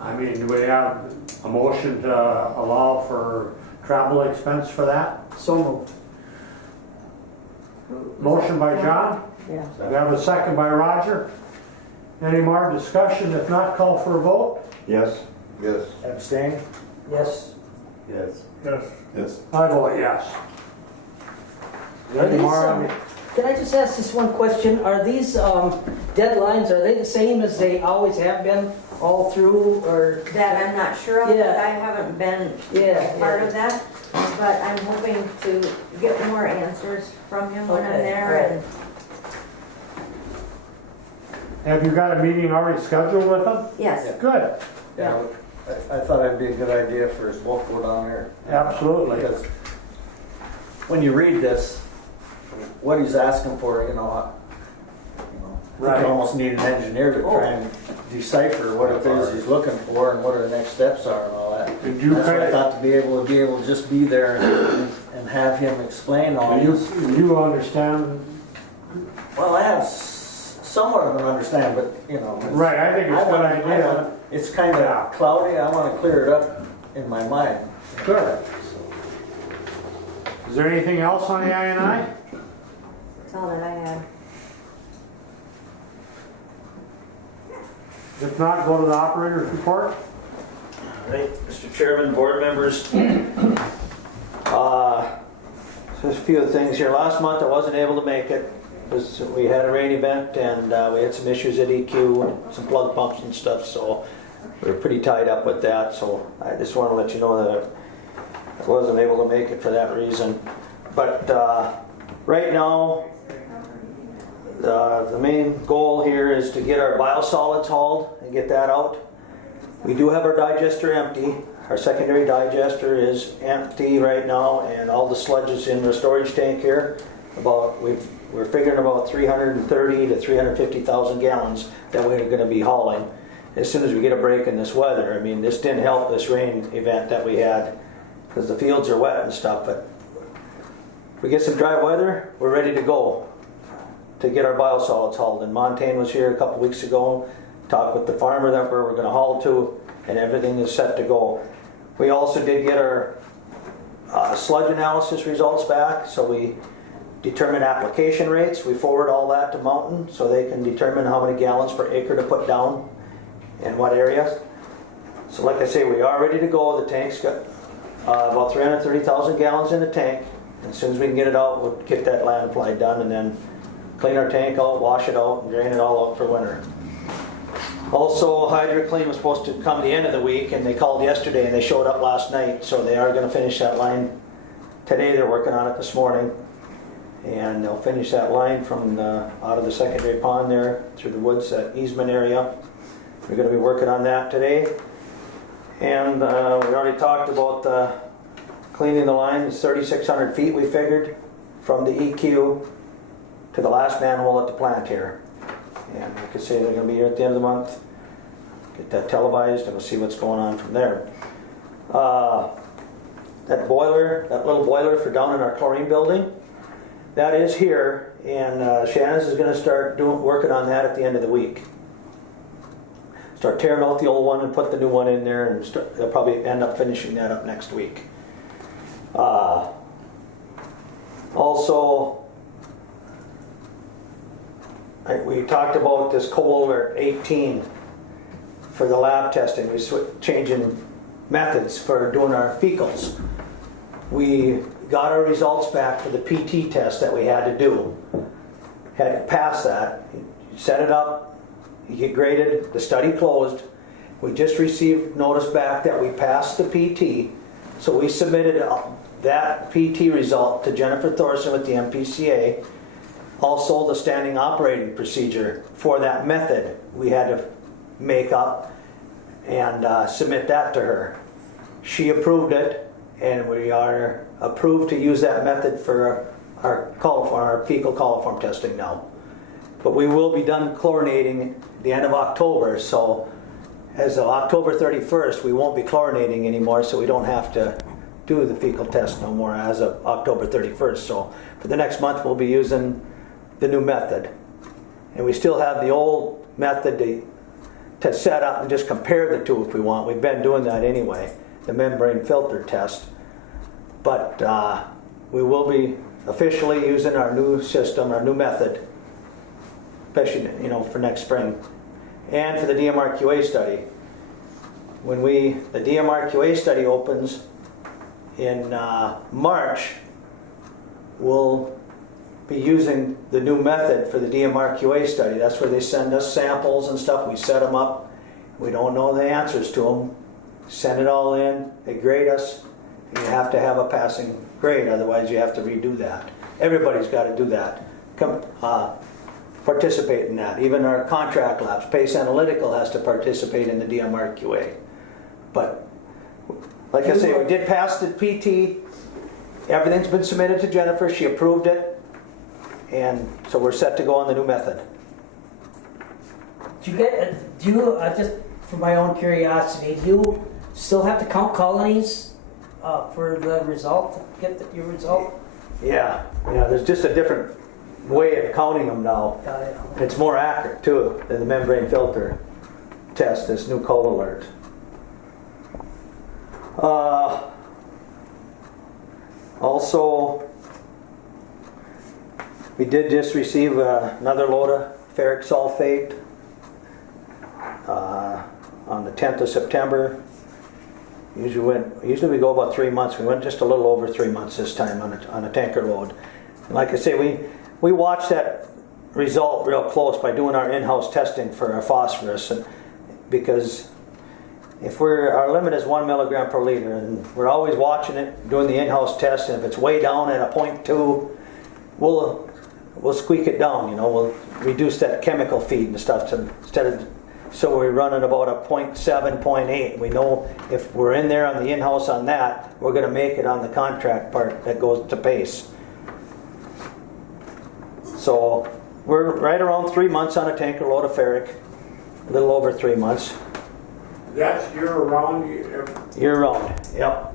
I mean, do we have a motion to allow for travel expense for that? So moved. Motion by John, Yeah. we have a second by Roger. Any more discussion? If not, call for a vote. Yes. Yes. Abstain? Yes. Yes. Yes. Yes. I vote yes. Are Any these, more? can I just ask this one question? Are these deadlines, are they the same as they always have been all through, or? That I'm not sure of, Yeah. but I haven't been Yeah, part yeah. of that. But I'm hoping to get more answers from him when I'm Okay, there. right. And Have you got a meeting already scheduled with them? yes, Good, Yeah. I thought it'd be a good idea for us both to go down there. absolutely. Because when you read this, what he's asking for, you know, I think Right. you almost need an engineer to try and decipher what it is he's looking for and what are the next steps are and all that. Did you That's what I pay, thought, to be able to just be there and have him explain all do this. you understand? Well, I have somewhat of an understanding, but you know. Right, I think it's a good idea. It's kind Yeah. of cloudy. I want to clear it up in my mind. Good. Is there anything else on the I&I? that's all that I had. If not, go to the operator's report. Right, Mr. Chairman, board members. Just a few things here. Last month I wasn't able to make it because we had a rain event and we had some issues at EQ, some plug pumps and stuff, so we were pretty tied up with that. So I just want to let you know that I wasn't able to make it for that reason. But right now, the main goal here is to get our biosolids hauled and get that out. We do have our digester empty. Our secondary digester is empty right now, and all the sludge is in the storage tank here. We're figuring about 330 to 350,000 gallons that we're going to be hauling as soon as we get a break in this weather. I mean, this didn't help this rain event that we had because the fields are wet and stuff. But if we get some dry weather, we're ready to go to get our biosolids hauled. And Montaigne was here a couple weeks ago, talked with the farmer that we're going to haul to, and everything is set to go. We also did get our sludge analysis results back, so we determine application rates. We forward all that to Mountain so they can determine how many gallons per acre to put down in what areas. So like I say, we are ready to go. The tank's got about 330,000 gallons in the tank. As soon as we can get it out, we'll get that land apply done and then clean our tank out, wash it out, and drain it all out for winter. Also, HydroClean was supposed to come the end of the week, and they called yesterday, and they showed up last night, so they are going to finish that line today. They're working on it this morning, and they'll finish that line from out of the secondary pond there through the woods, that easement area. We're going to be working on that today. And we already talked about the cleaning the line is 3,600 feet, we figured, from the EQ to the last manhole at the plant here. And like I say, they're gonna be here at the end of the month. Get that televised and we'll see what's going on from there. That boiler, that little boiler for down in our chlorine building, that is here, and Shannon's is gonna start working on that at the end of the week. Start tearing out the old one and put the new one in there, and they'll probably end up finishing that up next week. Also, we talked about this cold alert 18 for the lab testing. We're changing methods for doing our fecals. We got our results back for the PT test that we had to do. Had to pass that. You set it up, you get graded, the study closed. We just received notice back that we passed the PT, so we submitted that PT result to Jennifer Thorson with the MPCA. Also the standing operating procedure for that method we had to make up and submit that to her. She approved it, and we are approved to use that method for our fecal coliform testing now. But we will be done chlorinating the end of October, so as of October 31st we won't be chlorinating anymore, so we don't have to do the fecal test no more as of October 31st. So for the next month we'll be using the new method. And we still have the old method to set up and just compare the two if we want. We've been doing that anyway, the membrane filter test. But we will be officially using our new system, our new method, especially for next spring. And for the DMRQA study. When the DMRQA study opens in March, we'll be using the new method for the DMRQA study. That's where they send us samples and stuff. We set them up. We don't know the answers to them. Send it all in. They grade us. You have to have a passing grade, otherwise you have to redo that. Everybody's got to do that. Participate in that. Even our contract labs. Pace Analytical has to participate in the DMRQA. But like I say, we did pass the PT. Everything's been submitted to Jennifer. She approved it. And so we're set to go on the new method. Do you just for my own curiosity, do you still have to count colonies for the result, to get your result? Yeah, there's just a different way of counting them now. It's more accurate too than the membrane filter test, this new cold alert. Also, we did just receive another load of ferric sulfate on the 10th of September. Usually we go about 3 months. We went just a little over 3 months this time on a tanker load. And like I say, we watched that result real close by doing our in-house testing for our phosphorus, because if our limit is 1 milligram per liter, and we're always watching it, doing the in-house test, and if it's way down at a 0.2, we'll squeak it down. We'll reduce that chemical feed and stuff so we're running about a 0.7, 0.8. We know if we're in there on the in-house on that, we're going to make it on the contract part that goes to Pace. So we're right around 3 months on a tanker load of ferric, a little over 3 months. That's year-round? Year-round, yep.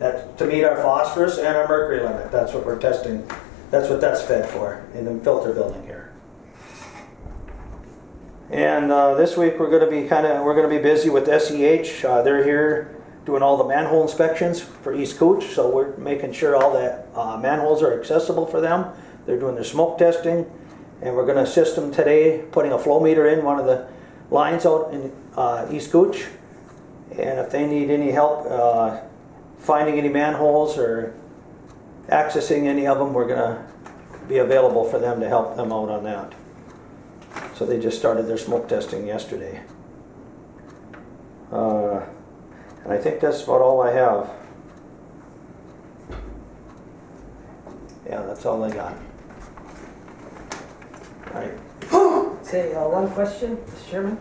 That's to meet our phosphorus and our mercury limit. That's what we're testing. That's what that's fed for in the filter building here. And this week we're going to be busy with SEH. They're here doing all the manhole inspections for East Cooch, so we're making sure all the manholes are accessible for them. They're doing their smoke testing, and we're going to assist them today putting a flow meter in one of the lines out in East Cooch. And if they need any help finding any manholes or accessing any of them, we're going to be available for them to help them out on that. So they just started their smoke testing yesterday. And I think that's about all I have. Yeah, that's all I got. All right. Say one question, Mr. Chairman.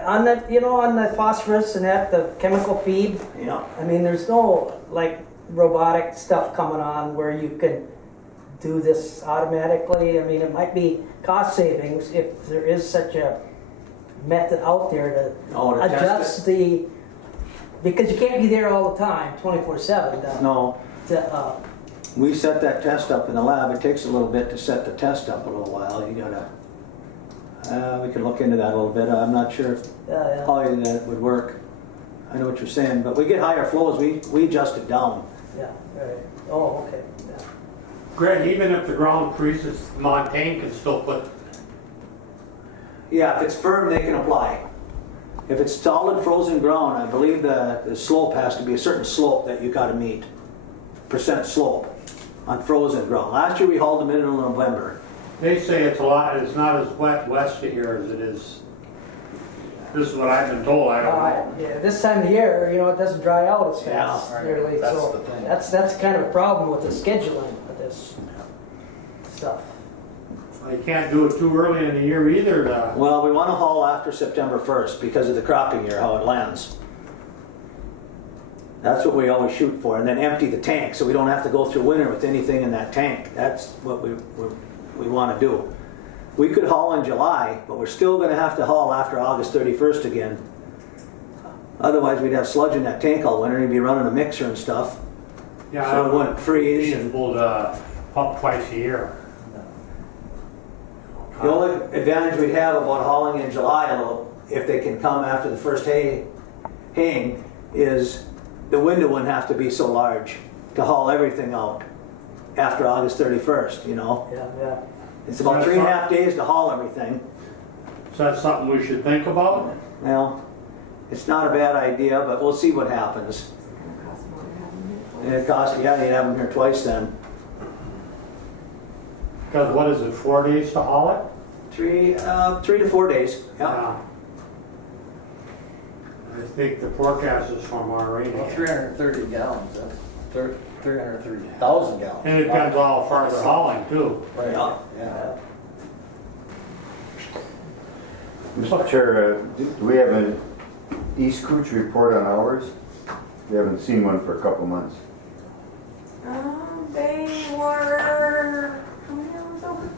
On the, you know, on the phosphorus and that, the chemical feed, Yeah. I mean, there's no like robotic stuff coming on where you can do this automatically. I mean, it might be cost savings if there is such a method out there Oh, to to test adjust the, because you can't be there all the time, 24/7. No, To, we set that test up in the lab. It takes a little bit to set the test up a little while. You gotta, we can look into that a little bit. I'm not sure yeah. how that would work. I know what you're saying, but we get higher flows, we adjust it down. Yeah, right. Oh, okay. Yeah. Greg, even if the ground freezes, Montaigne can still put, Yeah, if it's firm, they can apply. If it's solid frozen ground, I believe the slope has to be a certain slope that you gotta meet. Percent slope on frozen ground. Last year we hauled them in November. they say it's it's not as wet west of here as it is. This is what I've been told, I don't know. Yeah, this time of year, you know, it doesn't dry out as fast Yeah, right. nearly, That's so the thing. that's kind of a problem with the scheduling of this stuff. You can't do it too early in the year either, Well, we wanna haul after September 1st because of the cropping year, how it lands. That's what we always shoot for, and then empty the tank so we don't have to go through winter with anything in that tank. That's what we wanna do. We could haul in July, but we're still gonna have to haul after August 31st again. Otherwise, we'd have sludge in that tank all winter, and you'd be running a mixer and stuff. yeah, I So it don't wouldn't freeze. It's pulled pump twice a year. The only advantage we'd have about hauling in July, a little, if they can come after the first haying, is the window wouldn't have to be so large to haul everything out after August 31st, you know? Yeah. It's about 3.5 days to haul everything. So that's something we should think about? Well, it's not a bad idea, but we'll see what happens. And it costs, yeah, you'd have them here twice then. Because what is it, 4 days to haul it? 3 to 4 days, yeah. I think the forecast is from our rating. Well, 330 gallons, that's 330,000 gallons. And it depends how far they're hauling too. Right, Yeah. yeah. Mr. Chair, do we have an East Cooch report on ours? We haven't seen one for a couple months. They were, how many hours over?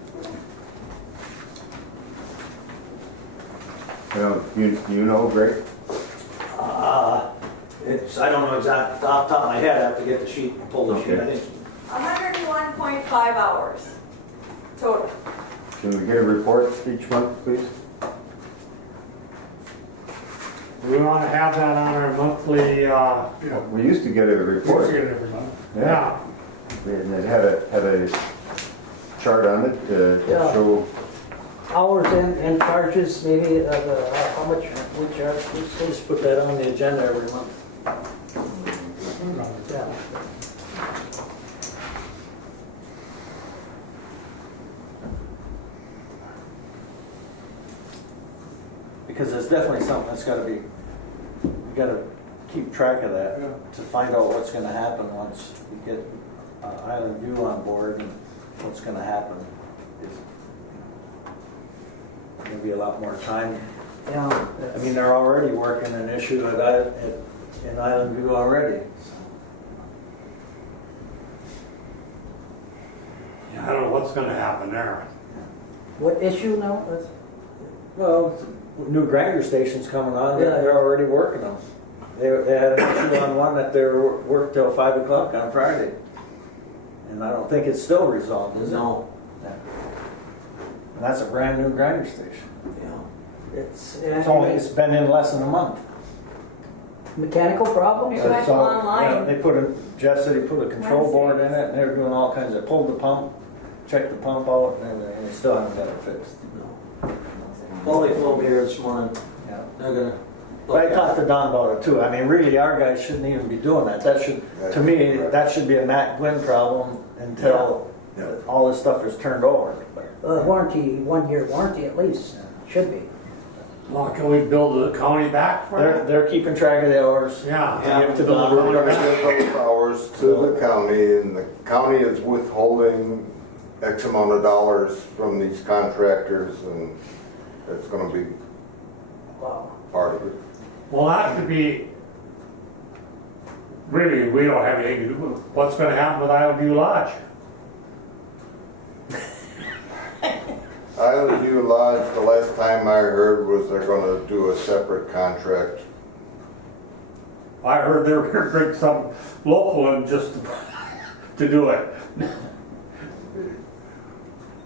You know, Greg? I don't know exactly, off the top of my head, I have to get the sheet, pull the sheet, I think. 101.5 hours total. Can we get a report each month, please? We want to have that on our monthly, We used to get a report. every month. yeah. And it had a chart on it to Yeah. show, Hours and charges, maybe, how much we charge. We'll just put that on the agenda every month. Yeah. Because it's definitely something that's gotta be, you gotta keep track of that Yeah. to find out what's gonna happen once you get Island View on board and what's gonna happen. Is Gonna be a lot more time. Yeah. I mean, they're already working an issue in Island View already. I don't know what's going to happen there. What issue now? Well, new grinder stations coming on, Yeah. they're already working them. They had an issue on one that they worked till 5 o'clock on Friday. And I don't think it's still resolved, is it? No. Yeah. And that's a brand new grinder station. Yeah. It's been in less than a month. Mechanical problems? It went So, online. yeah, Jeff said he put a control board in it and they were doing all kinds of, pulled the pump, checked the pump out and they still haven't got it fixed. Well, they flew me here this morning, Yeah. they're gonna. But I talked to Don about it too. I mean, really, our guys shouldn't even be doing that. That should, to me, that should be a Matt Gwynn problem until Yeah. all this stuff is turned over. Warranty, 1 year warranty at least, should be. Well, can we build the county back for that? They're keeping track of the hours. Yeah. Give it to We're Don. gonna give those hours to the county, and the county is withholding X amount of dollars from these contractors, and it's gonna be part of it. Well, that could be, really, we don't have anything to do with what's gonna happen with Island View Lodge. Island View Lodge, the last time I heard was they're gonna do a separate contract. I heard they were gonna bring some local in just to do it.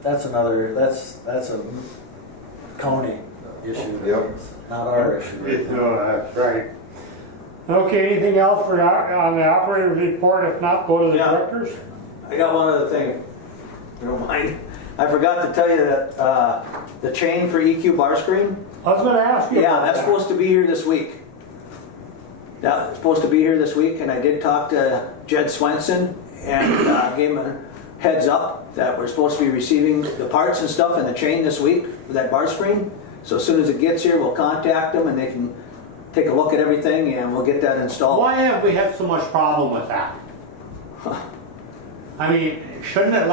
That's a county issue. Yep. Not our issue. No, that's right. Okay, anything else for, on the operator's report? If not, go to the Yeah. directors. I got one other thing, if you don't mind. I forgot to tell you that the chain for EQ bar screen, I was gonna ask you yeah, about that's that. supposed to be here this week. That's supposed to be here this week, and I did talk to Jed Swenson and gave him a heads up that we're supposed to be receiving the parts and stuff and the chain this week for that bar screen. So as soon as it gets here, we'll contact them and they can take a look at everything and we'll get that installed. Why have we had so much problem with that? I mean, shouldn't it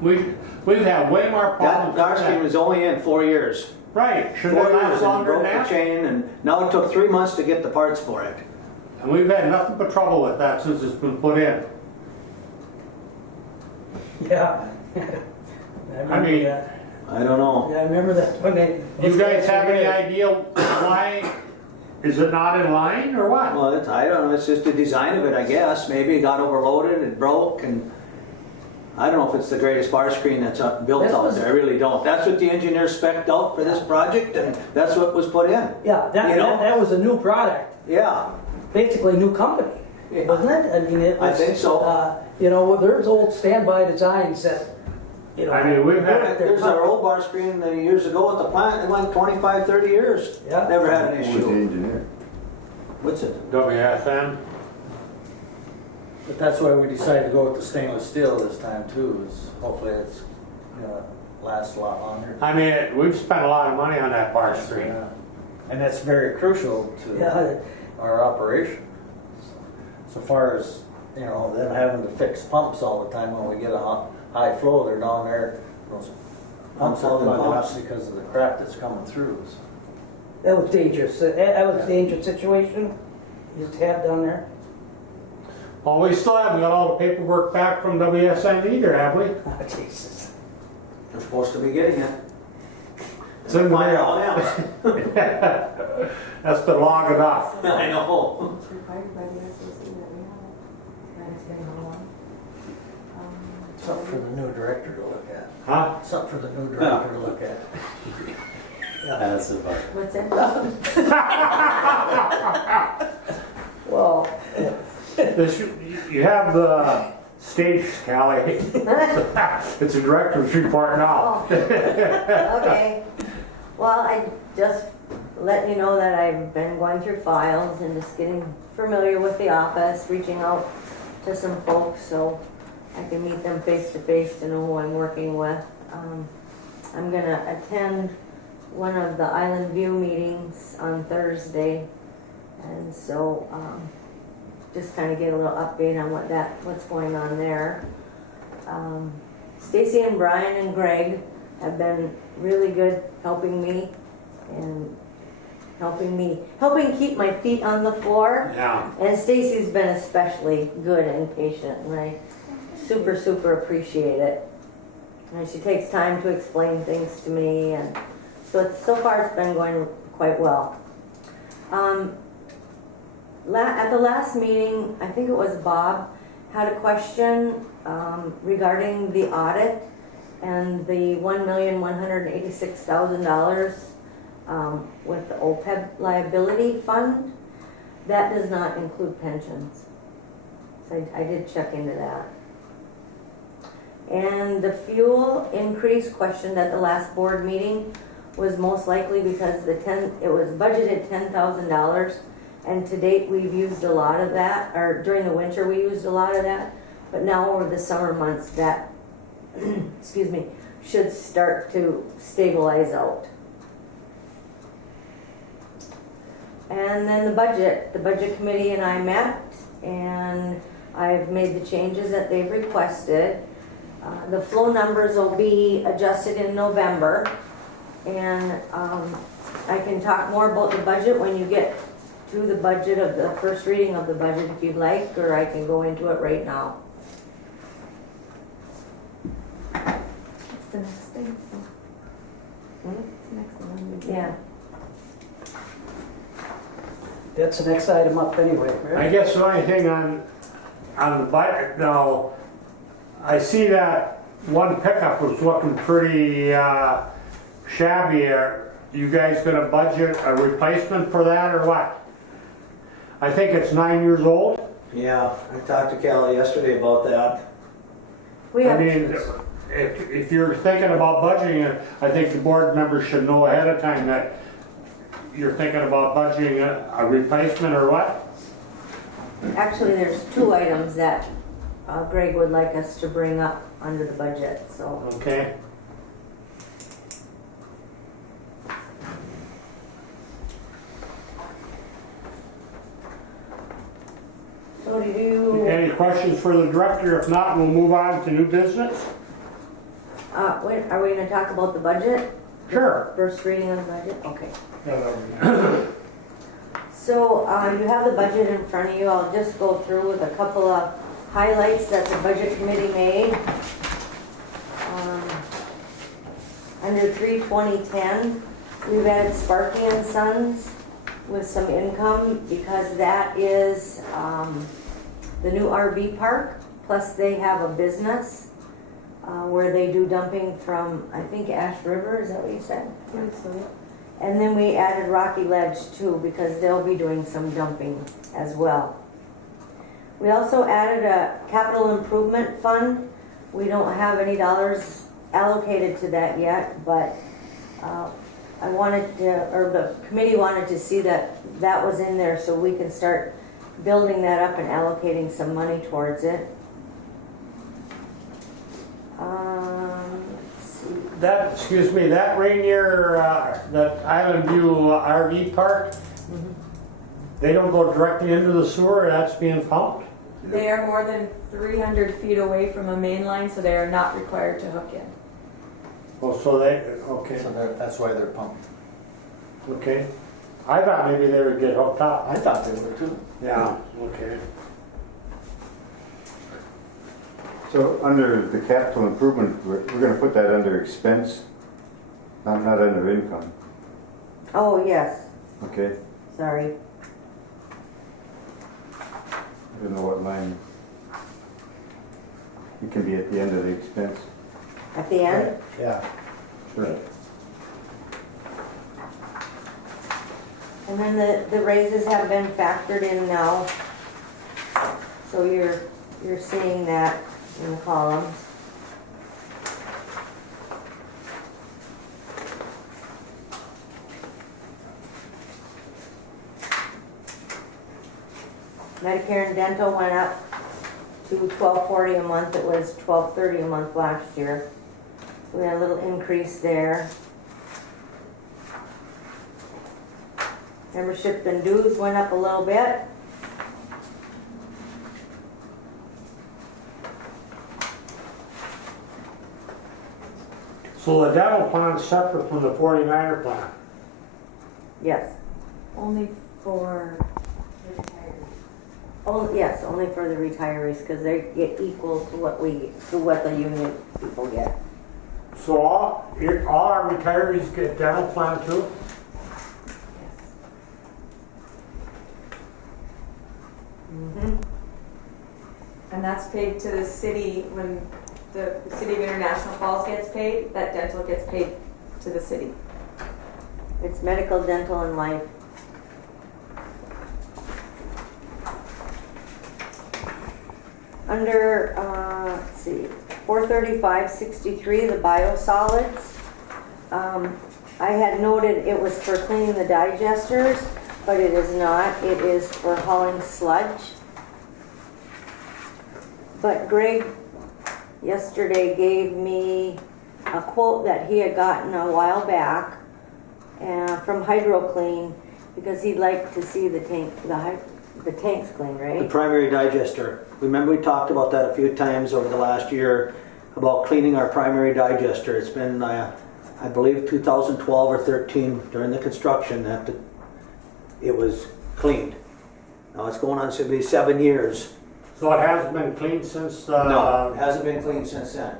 we've had way more problems. That bar with screen was only in 4 years. Right, shouldn't 4 it years last and longer than broke the that? chain, and now it took 3 months to get the parts for it. And we've had nothing but trouble with that since it's been put in. Yeah. I mean, I don't know. Yeah, I remember that when they. you guys have any idea why? Is it not in line or what? Well, I don't know, it's just the design of it, I guess. Maybe it got overloaded, it broke, and I don't know if it's the greatest bar screen that's built This out was- there. I really don't. That's what the engineer spec'd out for this project, and that's what was put in. Yeah, You know? that was a new product, Yeah. basically a new company, Yeah. wasn't it? I mean, it was. I think so. You know, there's old standby designs that, you know. I mean, we've had- they're There's our old bar screen years ago at the plant, it went 25, 30 years. Yeah. Never had an Who's the issue. engineer? What's it? WSN? But that's why we decided to go with the stainless steel this time too, is hopefully it's, lasts a lot longer. I mean, we've spent a lot of money on that bar screen. Yeah. And that's very crucial Yeah. to our operation. So far as, them having to fix pumps all the time when we get a high flow, they're down there, those pumps are plugging up because of the crap that's coming through. So. That was dangerous. That was a dangerous situation you just had down there. Well, we still haven't got all the paperwork back from WSN either, have we? Oh, Jesus. We're supposed to be getting it. It's in the Find mail. out now. That's been long enough. I know. It's required by the SEC that we have it. And it's been how long? Something for the new director to look at. Huh? Something for the new director to look at. That's about What's that? Well, You have the stage, Callie. It's a director's report now. Oh, okay. Well, I just letting you know that I've been going through files and just getting familiar with the office, reaching out to some folks so I can meet them face to face to know who I'm working with. I'm gonna attend one of the Island View meetings on Thursday, and so just kind of get a little update on what's going on there. Stacy and Brian and Greg have been really good helping me and helping keep my feet on the floor. Yeah. And Stacy's been especially good and patient, and I super appreciate it. And she takes time to explain things to me, and so far it's been going quite well. At the last meeting, I think it was Bob, had a question regarding the audit and the $1,186,000 with the OPEB liability fund. That does not include pensions. So I did check into that. And the fuel increase questioned at the last board meeting was most likely because it was budgeted $10,000, and to date we've used a lot of that, or during the winter we used a lot of that, but now over the summer months that excuse me, should start to stabilize out. And then the budget committee and I met, and I've made the changes that they've requested. The flow numbers will be adjusted in November, and I can talk more about the budget when you get to the budget of the first reading of the budget if you'd like, or I can go into it right now. What's the next thing? Hmm? Next one. Yeah. That's the next item up anyway, right? I guess the only thing on the budget, now, I see that one pickup was looking pretty shabby. Are you guys gonna budget a replacement for that or what? I think it's 9 years old. Yeah, I talked to Kelly yesterday about that. We I have, mean, if you're thinking about budgeting it, I think the board members should know ahead of time that you're thinking about budgeting a replacement or what? actually, there's 2 items that Greg would like us to bring up under the budget, so. Okay. So do you, Any questions for the director? If not, we'll move on to new business. wait, are we gonna talk about the budget? Sure. First reading of the budget? Okay. Yeah, that would be- So, you have the budget in front of you. I'll just go through with a couple of highlights that the budget committee made. Under 32010, we've added Sparky and Sons with some income because that is, the new RV park, plus they have a business, where they do dumping from, I think, Ash River, is that what you said? And then we added Rocky Ledge too, because they'll be doing some dumping as well. We also added a capital improvement fund. We don't have any dollars allocated to that yet, but I wanted to, or the committee wanted to see that that was in there so we can start building that up and allocating some money towards it. Let's see. That, excuse me, that Rainier, that Island View RV park, they don't go directly into the sewer, that's being pumped? They are more than 300 feet away from a main line, so they are not required to hook in. Oh, so they, okay, So that's why they're pumped. okay. I thought maybe they would get hooked up. I thought they were too. Yeah, okay. So under the capital improvement, we're gonna put that under expense, not under income, Oh, yes, okay? sorry. I don't know what line. It can be at the end of the expense. At the end? Yeah. Sure. And then the raises have been factored in now. So you're seeing that in the columns. Medicare and dental went up to $12.40 a month. It was $12.30 a month last year. We had a little increase there. Membership and dues went up a little bit. So the dental plan's separate from the 49er plan? Yes. Only for the retirees. Oh, yes, only for the retirees, because they get equal to what the union people get. So all our retirees get dental plan too? Mm-hmm. And that's paid to the city when the City of International Falls gets paid, that dental gets paid to the city. It's medical, dental, and life. Under, let's see, 435.63, the biosolids. I had noted it was for cleaning the digesters, but it is not. It is for hauling sludge. But Greg yesterday gave me a quote that he had gotten a while back from HydroClean, because he'd like to see the tanks clean, The right? primary digester. Remember we talked about that a few times over the last year about cleaning our primary digester. It's been I believe 2012 or 13 during the construction that it was cleaned. Now it's going on to be 7 years. So it hasn't been cleaned since, No, it hasn't been cleaned since then.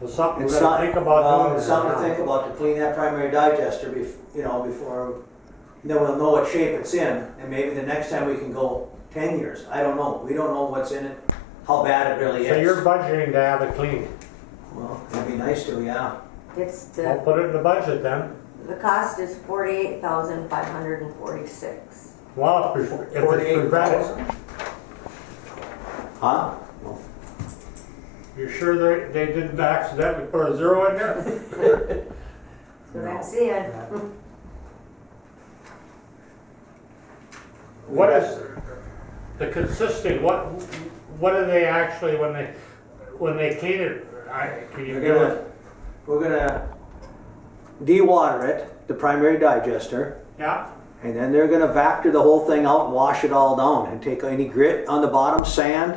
well, something we're It's gonna not, think about well, doing it's there something to now. think about to clean that primary digester, before, then we'll know what shape it's in, and maybe the next time we can go 10 years. I don't know. We don't know what's in it, how bad it really So is. you're budgeting to have it cleaned. Well, it'd be nice to, yeah. It's I'll the, put it in the budget then. the cost is $48,546. Well, if it's prevented, 48,000. Huh? you're sure they didn't accidentally put a zero in there? So that's it. What is the consisting, what do they actually, when they clean it, can you give it? We're gonna de-water it, the primary digester, Yeah, and then they're gonna vector the whole thing out and wash it all down and take any grit on the bottom, sand,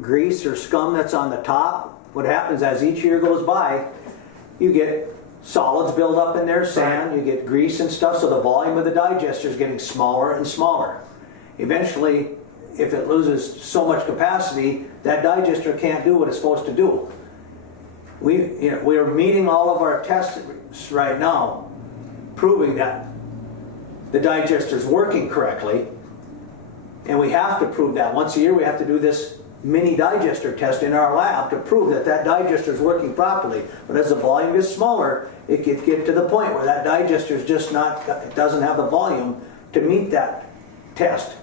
grease or scum that's on the top. What happens as each year goes by, you get solids build up in there, sand, you get grease and stuff, so the volume of the digester is getting smaller and smaller. Eventually, if it loses so much capacity, that digester can't do what it's supposed to do. We are meeting all of our tests right now, proving that the digester is working correctly, and we have to prove that. Once a year we have to do this mini digester test in our lab to prove that that digester is working properly. But as the volume gets smaller, it could get to the point where that digester is just not, it doesn't have the volume to meet that test.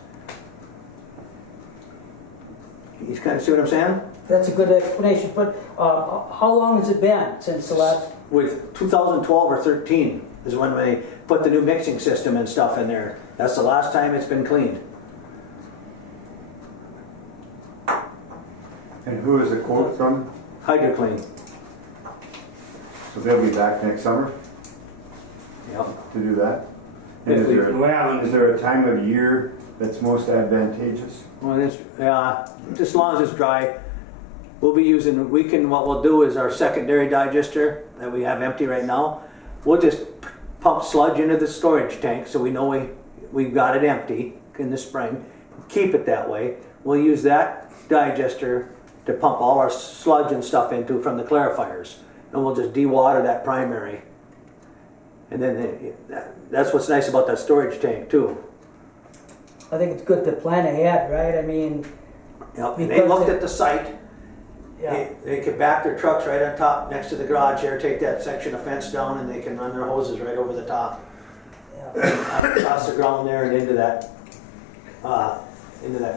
You kind of see what I'm saying? That's a good explanation, but how long has it been since the last? With 2012 or 13 is when they put the new mixing system and stuff in there. That's the last time it's been cleaned. And who is the quote from? HydroClean. So they'll be back next summer Yep. to do that? And If is we- is there a time of year that's most advantageous? Well, it's, just as long as it's dry, we'll be using, what we'll do is our secondary digester that we have empty right now, we'll just pump sludge into the storage tank so we know we've got it empty in the spring. Keep it that way. We'll use that digester to pump all our sludge and stuff into from the clarifiers. And we'll just de-water that primary. And then that's what's nice about that storage tank too. I think it's good to plan ahead, right? I mean, Yep. And they looked at the site. yeah. They could back their trucks right on top next to the garage here, take that section of fence down, and they can run their hoses right over the top. Yeah. Across the ground there and into that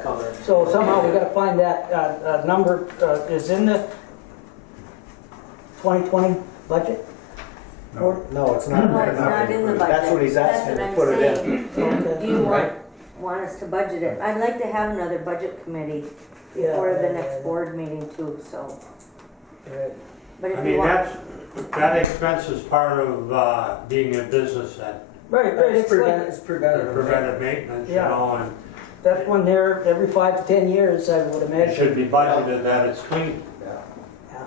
cover. So somehow we gotta find that number is in the 2020 budget? Or- No, it's not. No, it's not in the budget. That's what he's asking That's to what put I'm it saying. Okay. Do you want us to budget it? I'd like to have another budget committee Yeah. before the next board meeting too, so. Right. But I if you mean, want, that expense is part of being in business, that Right, It's it's preventive. preventive maintenance, you Yeah. know, and that one there, every 5 to 10 years, I would it imagine. should be budgeted that it's clean. Yeah. Yeah.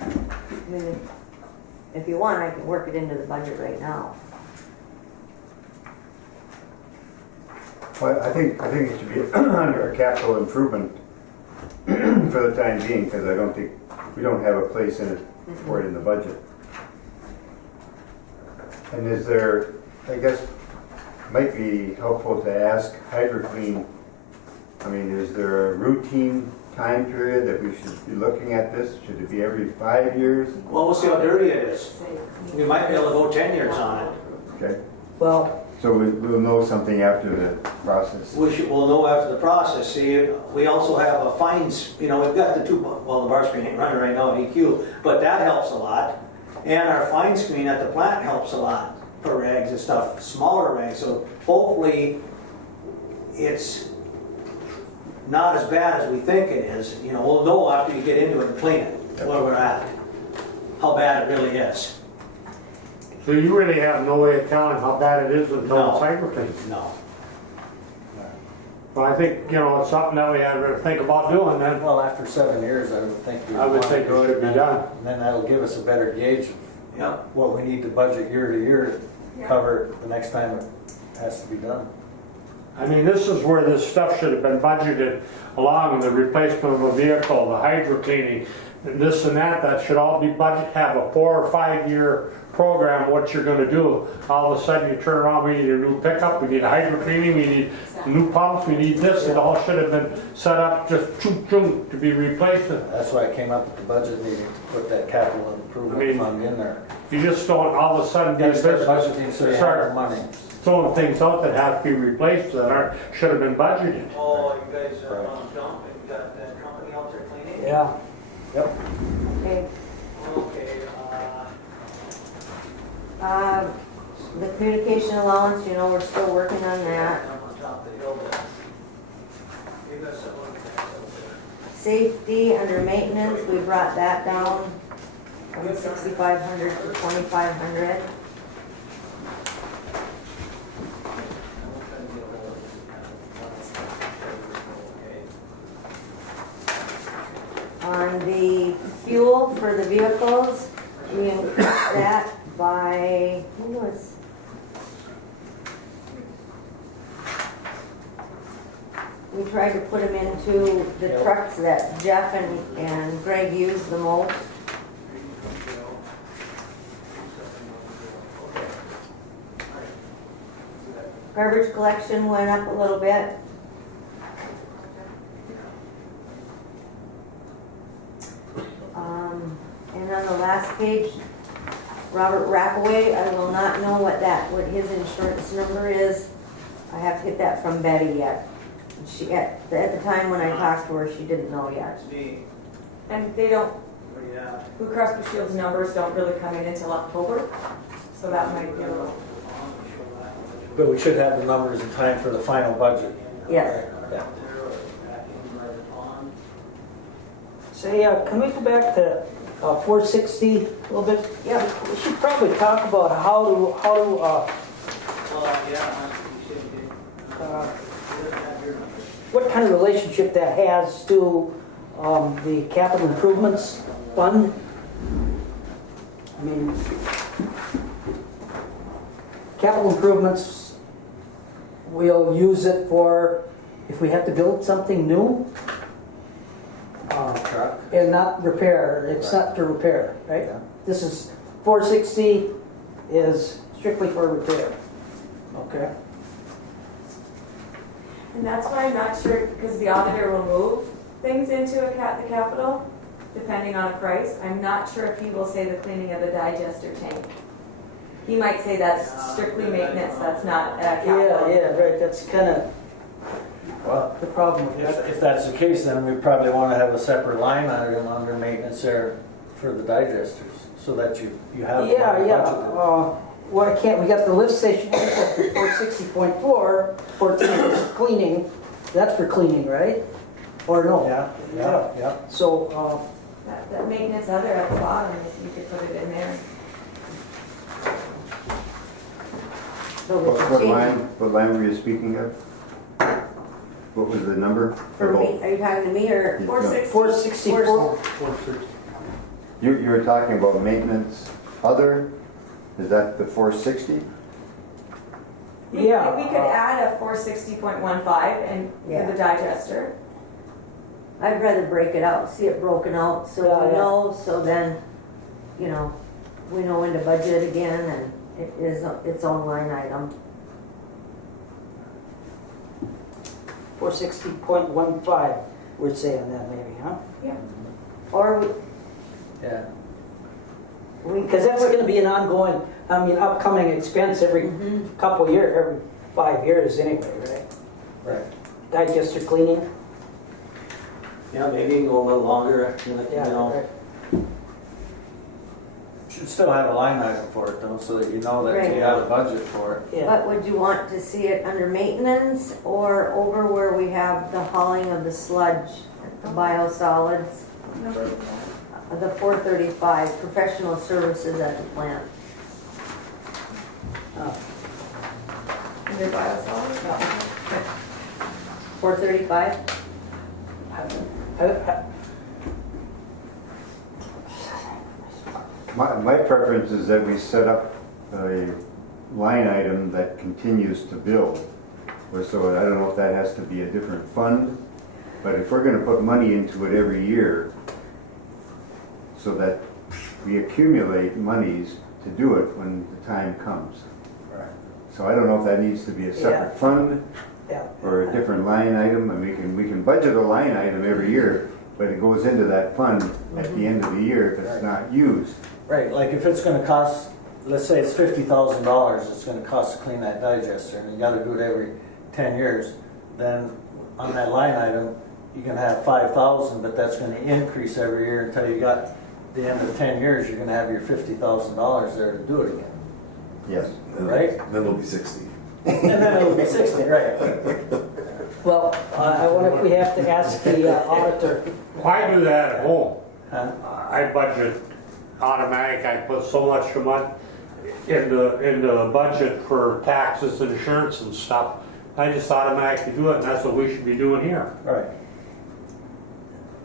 I mean, if you want, I can work it into the budget right now. Well, I think it should be under a capital improvement for the time being, because I don't think, we don't have a place in it for it in the budget. And is there, I guess, might be helpful to ask HydroClean, I mean, is there a routine time period that we should be looking at this? Should it be every 5 years? Well, we'll see how dirty it is. We might be able to go 10 years on it. Okay, Well, so we'll know something after the process. We'll know after the process. See, we also have a fines, we've got the the bar screen ain't running right now at EQ, but that helps a lot. And our fine screen at the plant helps a lot for rags and stuff, smaller rags. So hopefully it's not as bad as we think it is. We'll know after you get into it and clean it, where we're at, how bad it really is. So you really have no way of telling how bad it is until No. it's HydroClean. No. But I think, you know, it's something that we have to think about doing then. Well, after 7 years, I would think. I would think it should be done. And then that'll give us a better gauge of Yeah. what we need to budget year to year to cover the next time it has to be done. I mean, this is where this stuff should have been budgeted along, the replacement of a vehicle, the hydro cleaning, and this and that should all be have a 4 or 5 year program, what you're gonna do. All of a sudden you turn around, we need a new pickup, we need hydro cleaning, we need new pumps, we need this, it all should have been set up just to be replaced. That's why I came up with the budget meeting to put that capital I improvement mean, fund in there. You just don't all of a sudden You get gotta a start business, budgeting so you have start the money. throwing things out that have to be replaced that aren't, should have been budgeted. Oh, you guys are on jump and you got that company out there cleaning? Yeah. Yep. Okay. Okay, The communication allowance, you know, we're still working on that. I'm on top of the hill there. You got some other things out there. Safety under maintenance, we brought that down from 6,500 to 2,500. On the fuel for the vehicles, we increased that by, who was? We tried to put them into the trucks that Jeff and Greg use the most. Garbage collection went up a little bit. And on the last page, Robert Rackaway, I will not know what his insurance number is. I have to get that from Betty yet. She, at the time when I talked to her, she didn't know yet. That's me. And they don't, What do you have? Blue Cross Blue Shield's numbers don't really come in until October, so that might be a little. But we should have the numbers in time for the final budget. Yes. Yeah. Say, can we go back to 460 a little bit? Yeah. We should probably talk about how to what kind of relationship that has to the capital improvements fund. I mean, capital improvements, we'll use it for if we have to build something new. Truck. And not repair, it's not for repair, right? Yeah. This is, 460 is strictly for repair. Okay. And that's why I'm not sure, because the auditor will move things into the capital, depending on a price. I'm not sure if he will say the cleaning of the digester tank. He might say that's strictly maintenance, that's not capital. Yeah, right, that's kind of Well, the problem with that. if that's the case, then we probably want to have a separate line item under maintenance there for the digesters, so that you have. Yeah, budgeted. Well, I can't, we got the lift station, 460.4, 14 is cleaning, that's for cleaning, right? Or no? Yeah. So, That maintenance other at the bottom, if you could put it in there. So we can change- What line were you speaking of? What was the number? For me, are you talking to me or? 464, You were talking about maintenance other, is that the 460? Yeah. We could add a 460.15 and for Yeah. the digester. I'd rather break it out, see it broken out, so Yeah, we yeah. know, so then, you know, we know when to budget again, and it is its own line item. 460.15, we're saying that maybe, huh? Or Yeah. Because that's gonna be an ongoing, upcoming expense every couple years, every 5 years anyway, right? Right. Digester cleaning. Yeah, maybe go a little longer, you Yeah, know. right. Should still have a line item for it though, so that you know that Right. you have a budget for it. Yeah. But would you want to see it under maintenance or over where we have the hauling of the sludge, the biosolids? The 435, professional services at the plant. Under biosolids? 435? My preference is that we set up a line item that continues to build. So I don't know if that has to be a different fund, but if we're gonna put money into it every year so that we accumulate monies to do it when the time comes. Right. So I don't know if that needs to be a separate fund Yeah. or a different line item, and we can budget a line item every year, but it goes into that fund at the end of the year if it's not used. Right, like if it's gonna cost, let's say it's $50,000, it's gonna cost to clean that digester, and you gotta do it every 10 years, then on that line item, you can have 5,000, but that's gonna increase every year until you got the end of 10 years, you're gonna have your $50,000 there to do it again. Yes. Right? Then it'll be 60. And then it'll be 60, right? Well, I wonder if we have to ask the auditor. I do that at home. Huh? I budget automatic, I put so much a month in the budget for taxes, insurance and stuff. I just automatically do it, and that's what we should be doing here. Right.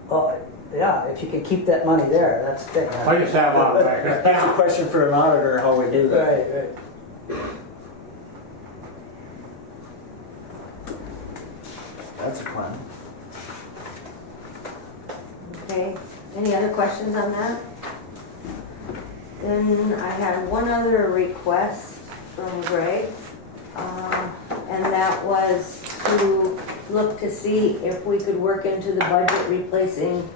Well, yeah, if you can keep that money there, that's the thing. I just have automatic. That's a question for an auditor, how we do that. Right, right. That's a plan. Okay, any other questions on that? Then I had one other request from Greg, and that was to look to see if we could work into the budget replacing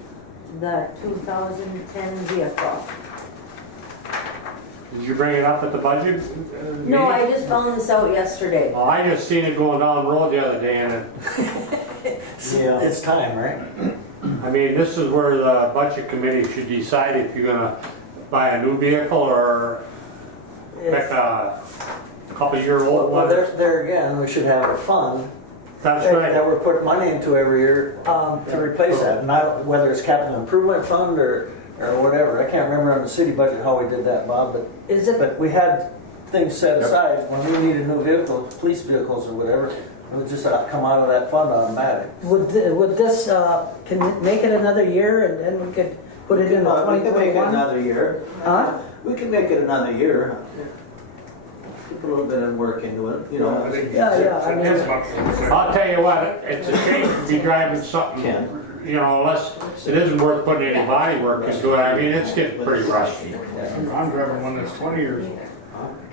the 2010 vehicle. Did you bring it up at the budget? No, I meeting? just found this out yesterday. Oh, I just seen it going down the road the other day, and It's time, right? I mean, this is where the budget committee should decide if you're gonna buy a new vehicle or pick a couple-year-old Well, one. there again, we should have a fund That's that right. we're putting money into every year to replace that. Not whether it's capital improvement fund or whatever. I can't remember on the city budget how we did that, Bob, Is it, but we had things set aside when we needed new vehicles, police vehicles or whatever. It would just come out of that fund automatic. would this, can it make it another year and then we could put it in the We can make it 2021? another year. Huh? We can make it another year. Put a little bit of work into it, you know. Yeah, I mean, I'll tell you what, it's a shame to be driving something, you know, unless it isn't worth putting any body work into it. I mean, it's getting pretty rusty. I'm driving one that's 20 years old.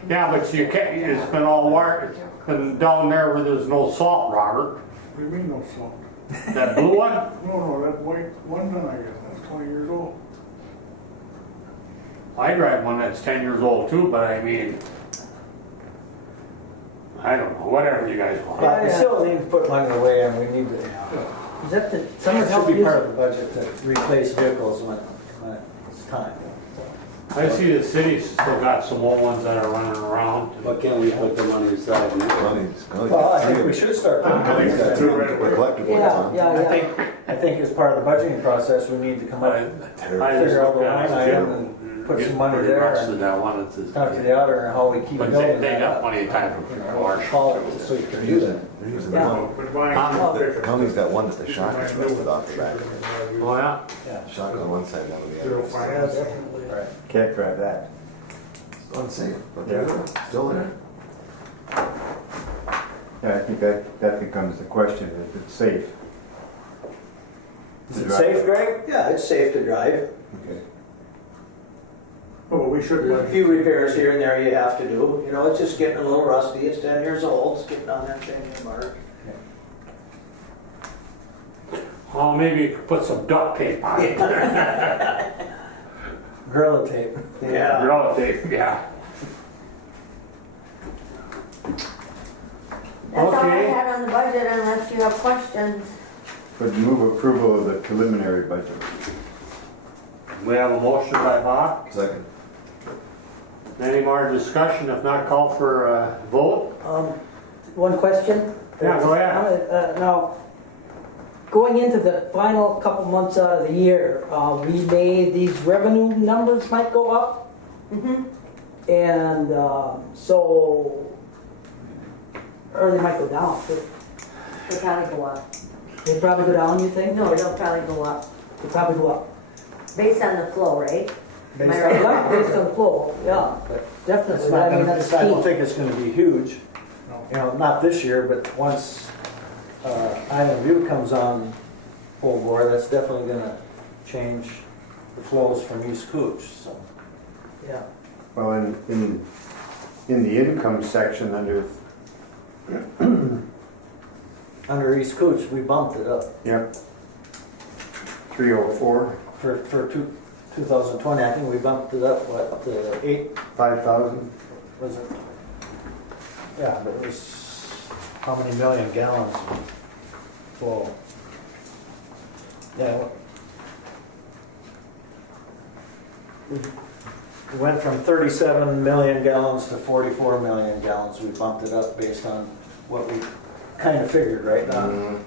Yeah, but you can't, it's been all work, it's been down there where there's no salt, Robert. What do you mean no salt? That blue one? No, that white one ton I got, that's 20 years old. I drive one that's 10 years old too, but I mean, I don't know, whatever you guys want. But we still need to put money away and we need to, is that the summer it help should be use? part of the budget to replace vehicles when it's time. I see the city's still got some old ones that are running around. But can we put the money aside now? Well, I think we should start putting money aside. The collective ones, huh? I think as part of the budgeting process, we need to come up and figure out the line item and put some money there and I wanted to. talk to the auditor and how we keep But building they that got up. plenty of time for cars. Call it so you can use it. They're using Yeah. one. But buying The county's got one that the shock is rusted off the back. Oh, yeah? Shock on one side, that on the Zero other. finance. Right. Can't drive that. It's unsafe, but they're still there. Yeah, I think that becomes the question, if it's safe. Is it safe, Greg? Yeah, it's safe to drive. Okay. Oh, we should There's a budget. few repairs here and there you have to do. You know, it's just getting a little rusty. It's 10 years old. It's getting on that 10-year mark. Oh, maybe you could put some duct tape on it. Gorilla tape. Yeah. Gorilla tape, yeah. That's all I Okay. had on the budget unless you have questions. But move approval of the preliminary budget. We have a motion by Bob. Second. Any more discussion? If not, call for a vote. One question? Yeah, go ahead. Now, going into the final couple months out of the year, these revenue numbers might go up. And so, or they might go down too. They probably go up. They probably go down, you think? No, they'll probably go up, They probably go up. based on the flow, right? Am I Based right? Yeah, based on the flow, yeah, It's definitely. not I mean, gonna, that's I don't key. think it's gonna be huge, you know, not this year, but once, Island View comes on full bore, that's definitely gonna change the flows from East Cooch, so. Yeah. Well, in the income section under, Under East Cooch, we bumped it up yep, 304, for 2020, I think we bumped it up, what, to 8, 5,000. was it? Yeah, but it was, how many million gallons of flow? Yeah. We went from 37 million gallons to 44 million gallons. We bumped it up based on what we kind of figured, right, Don? Mhm.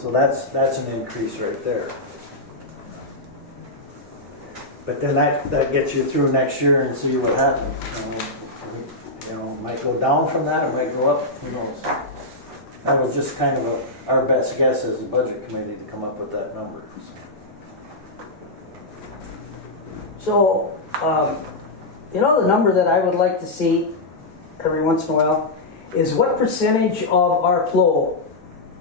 So that's an increase right there. But then that gets you through next year and see what happens. You know, it might go down from that, it might go up, who knows? That was just kind of our best guess as a budget committee to come up with that number. So, you know, the number that I would like to see every once in a while is what percentage of our flow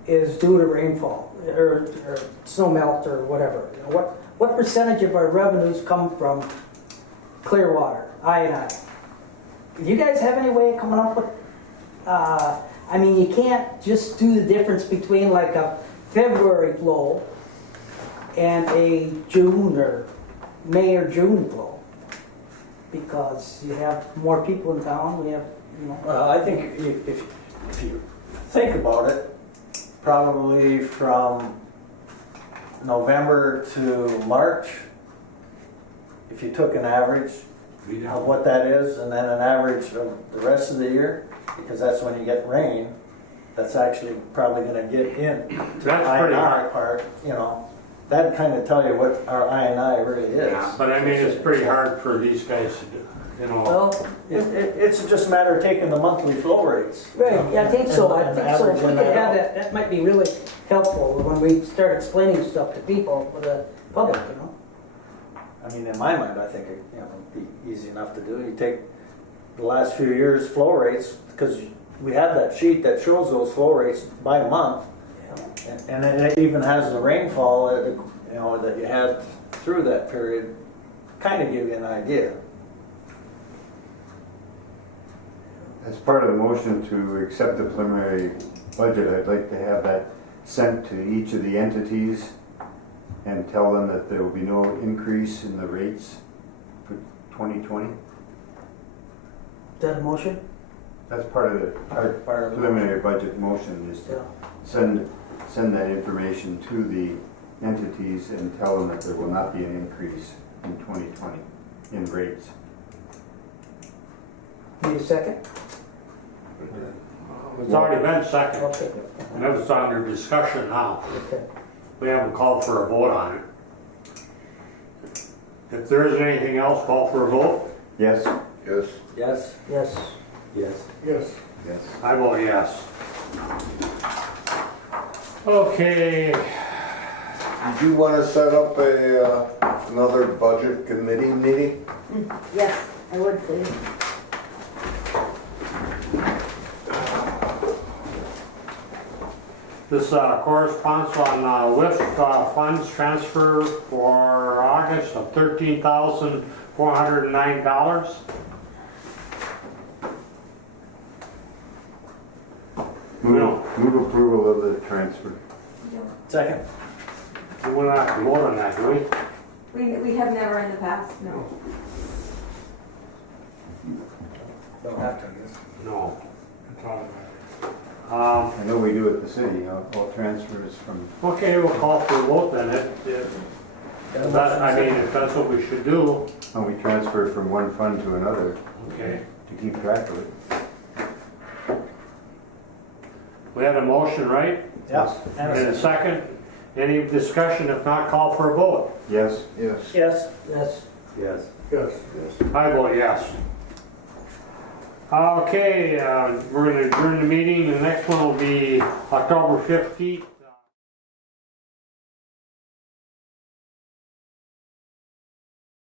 is due to rainfall or snow melt or whatever. You know, what percentage of our revenues come from clear water, I&I? Do you guys have any way of coming up with, I mean, you can't just do the difference between like a February flow and a June or May or June flow, because you have more people in town, we have, you know. Well, I think if you think about it, probably from November to March, if you took an average of what that is, and then an average of the rest of the year, because that's when you get rain, that's actually probably gonna get in. That's I&I pretty hard. part, you know, that'd kind of tell you what our I&I really is. Yeah, but I mean, it's pretty hard for these guys to do, you know. Well, It's just a matter of taking the monthly flow rates. right, yeah, I think so, I And think so. If we averaging could that have out. that, that might be really helpful when we start explaining stuff to people, for the public, you know. I mean, in my mind, I think it, you know, it'd be easy enough to do. You take the last few years' flow rates, because we have that sheet that shows those flow rates by month, and it even has the rainfall, you know, that you had through that period, kind of give you an idea. As part of the motion to accept the preliminary budget, I'd like to have that sent to each of the entities and tell them that there will be no increase in the rates for 2020. Is that a motion? That's part of our Part of the preliminary budget motion, is Yeah. to send that information to the entities and tell them that there will not be an increase in 2020 in rates. Need a second? It's already been second, Okay, and it was under discussion now. okay. We haven't called for a vote on it. If there isn't anything else, call for a vote. Yes? Yes. Yes? Yes. Yes. Yes. Yes. I vote yes. Okay, Did you want to set up another budget committee meeting? Yes, I would please. this corresponds on WIF funds transfer for August of $13,409. Move approval of the transfer. Second? We will not have to vote on that, do we? We have never in the past, no. Don't have to, I guess. No. I know we do at the city, all transfers from, Okay, we'll call for a vote then. I mean, if that's what we should do, and we transfer from one fund to another okay. to keep track of it. We had a motion, right? Yeah. And a second. Any discussion? If not, call for a vote. Yes? Yes. Yes. Yes. Yes. Yes. I vote yes. Okay, we're going to adjourn the meeting. The next one will be October 15th.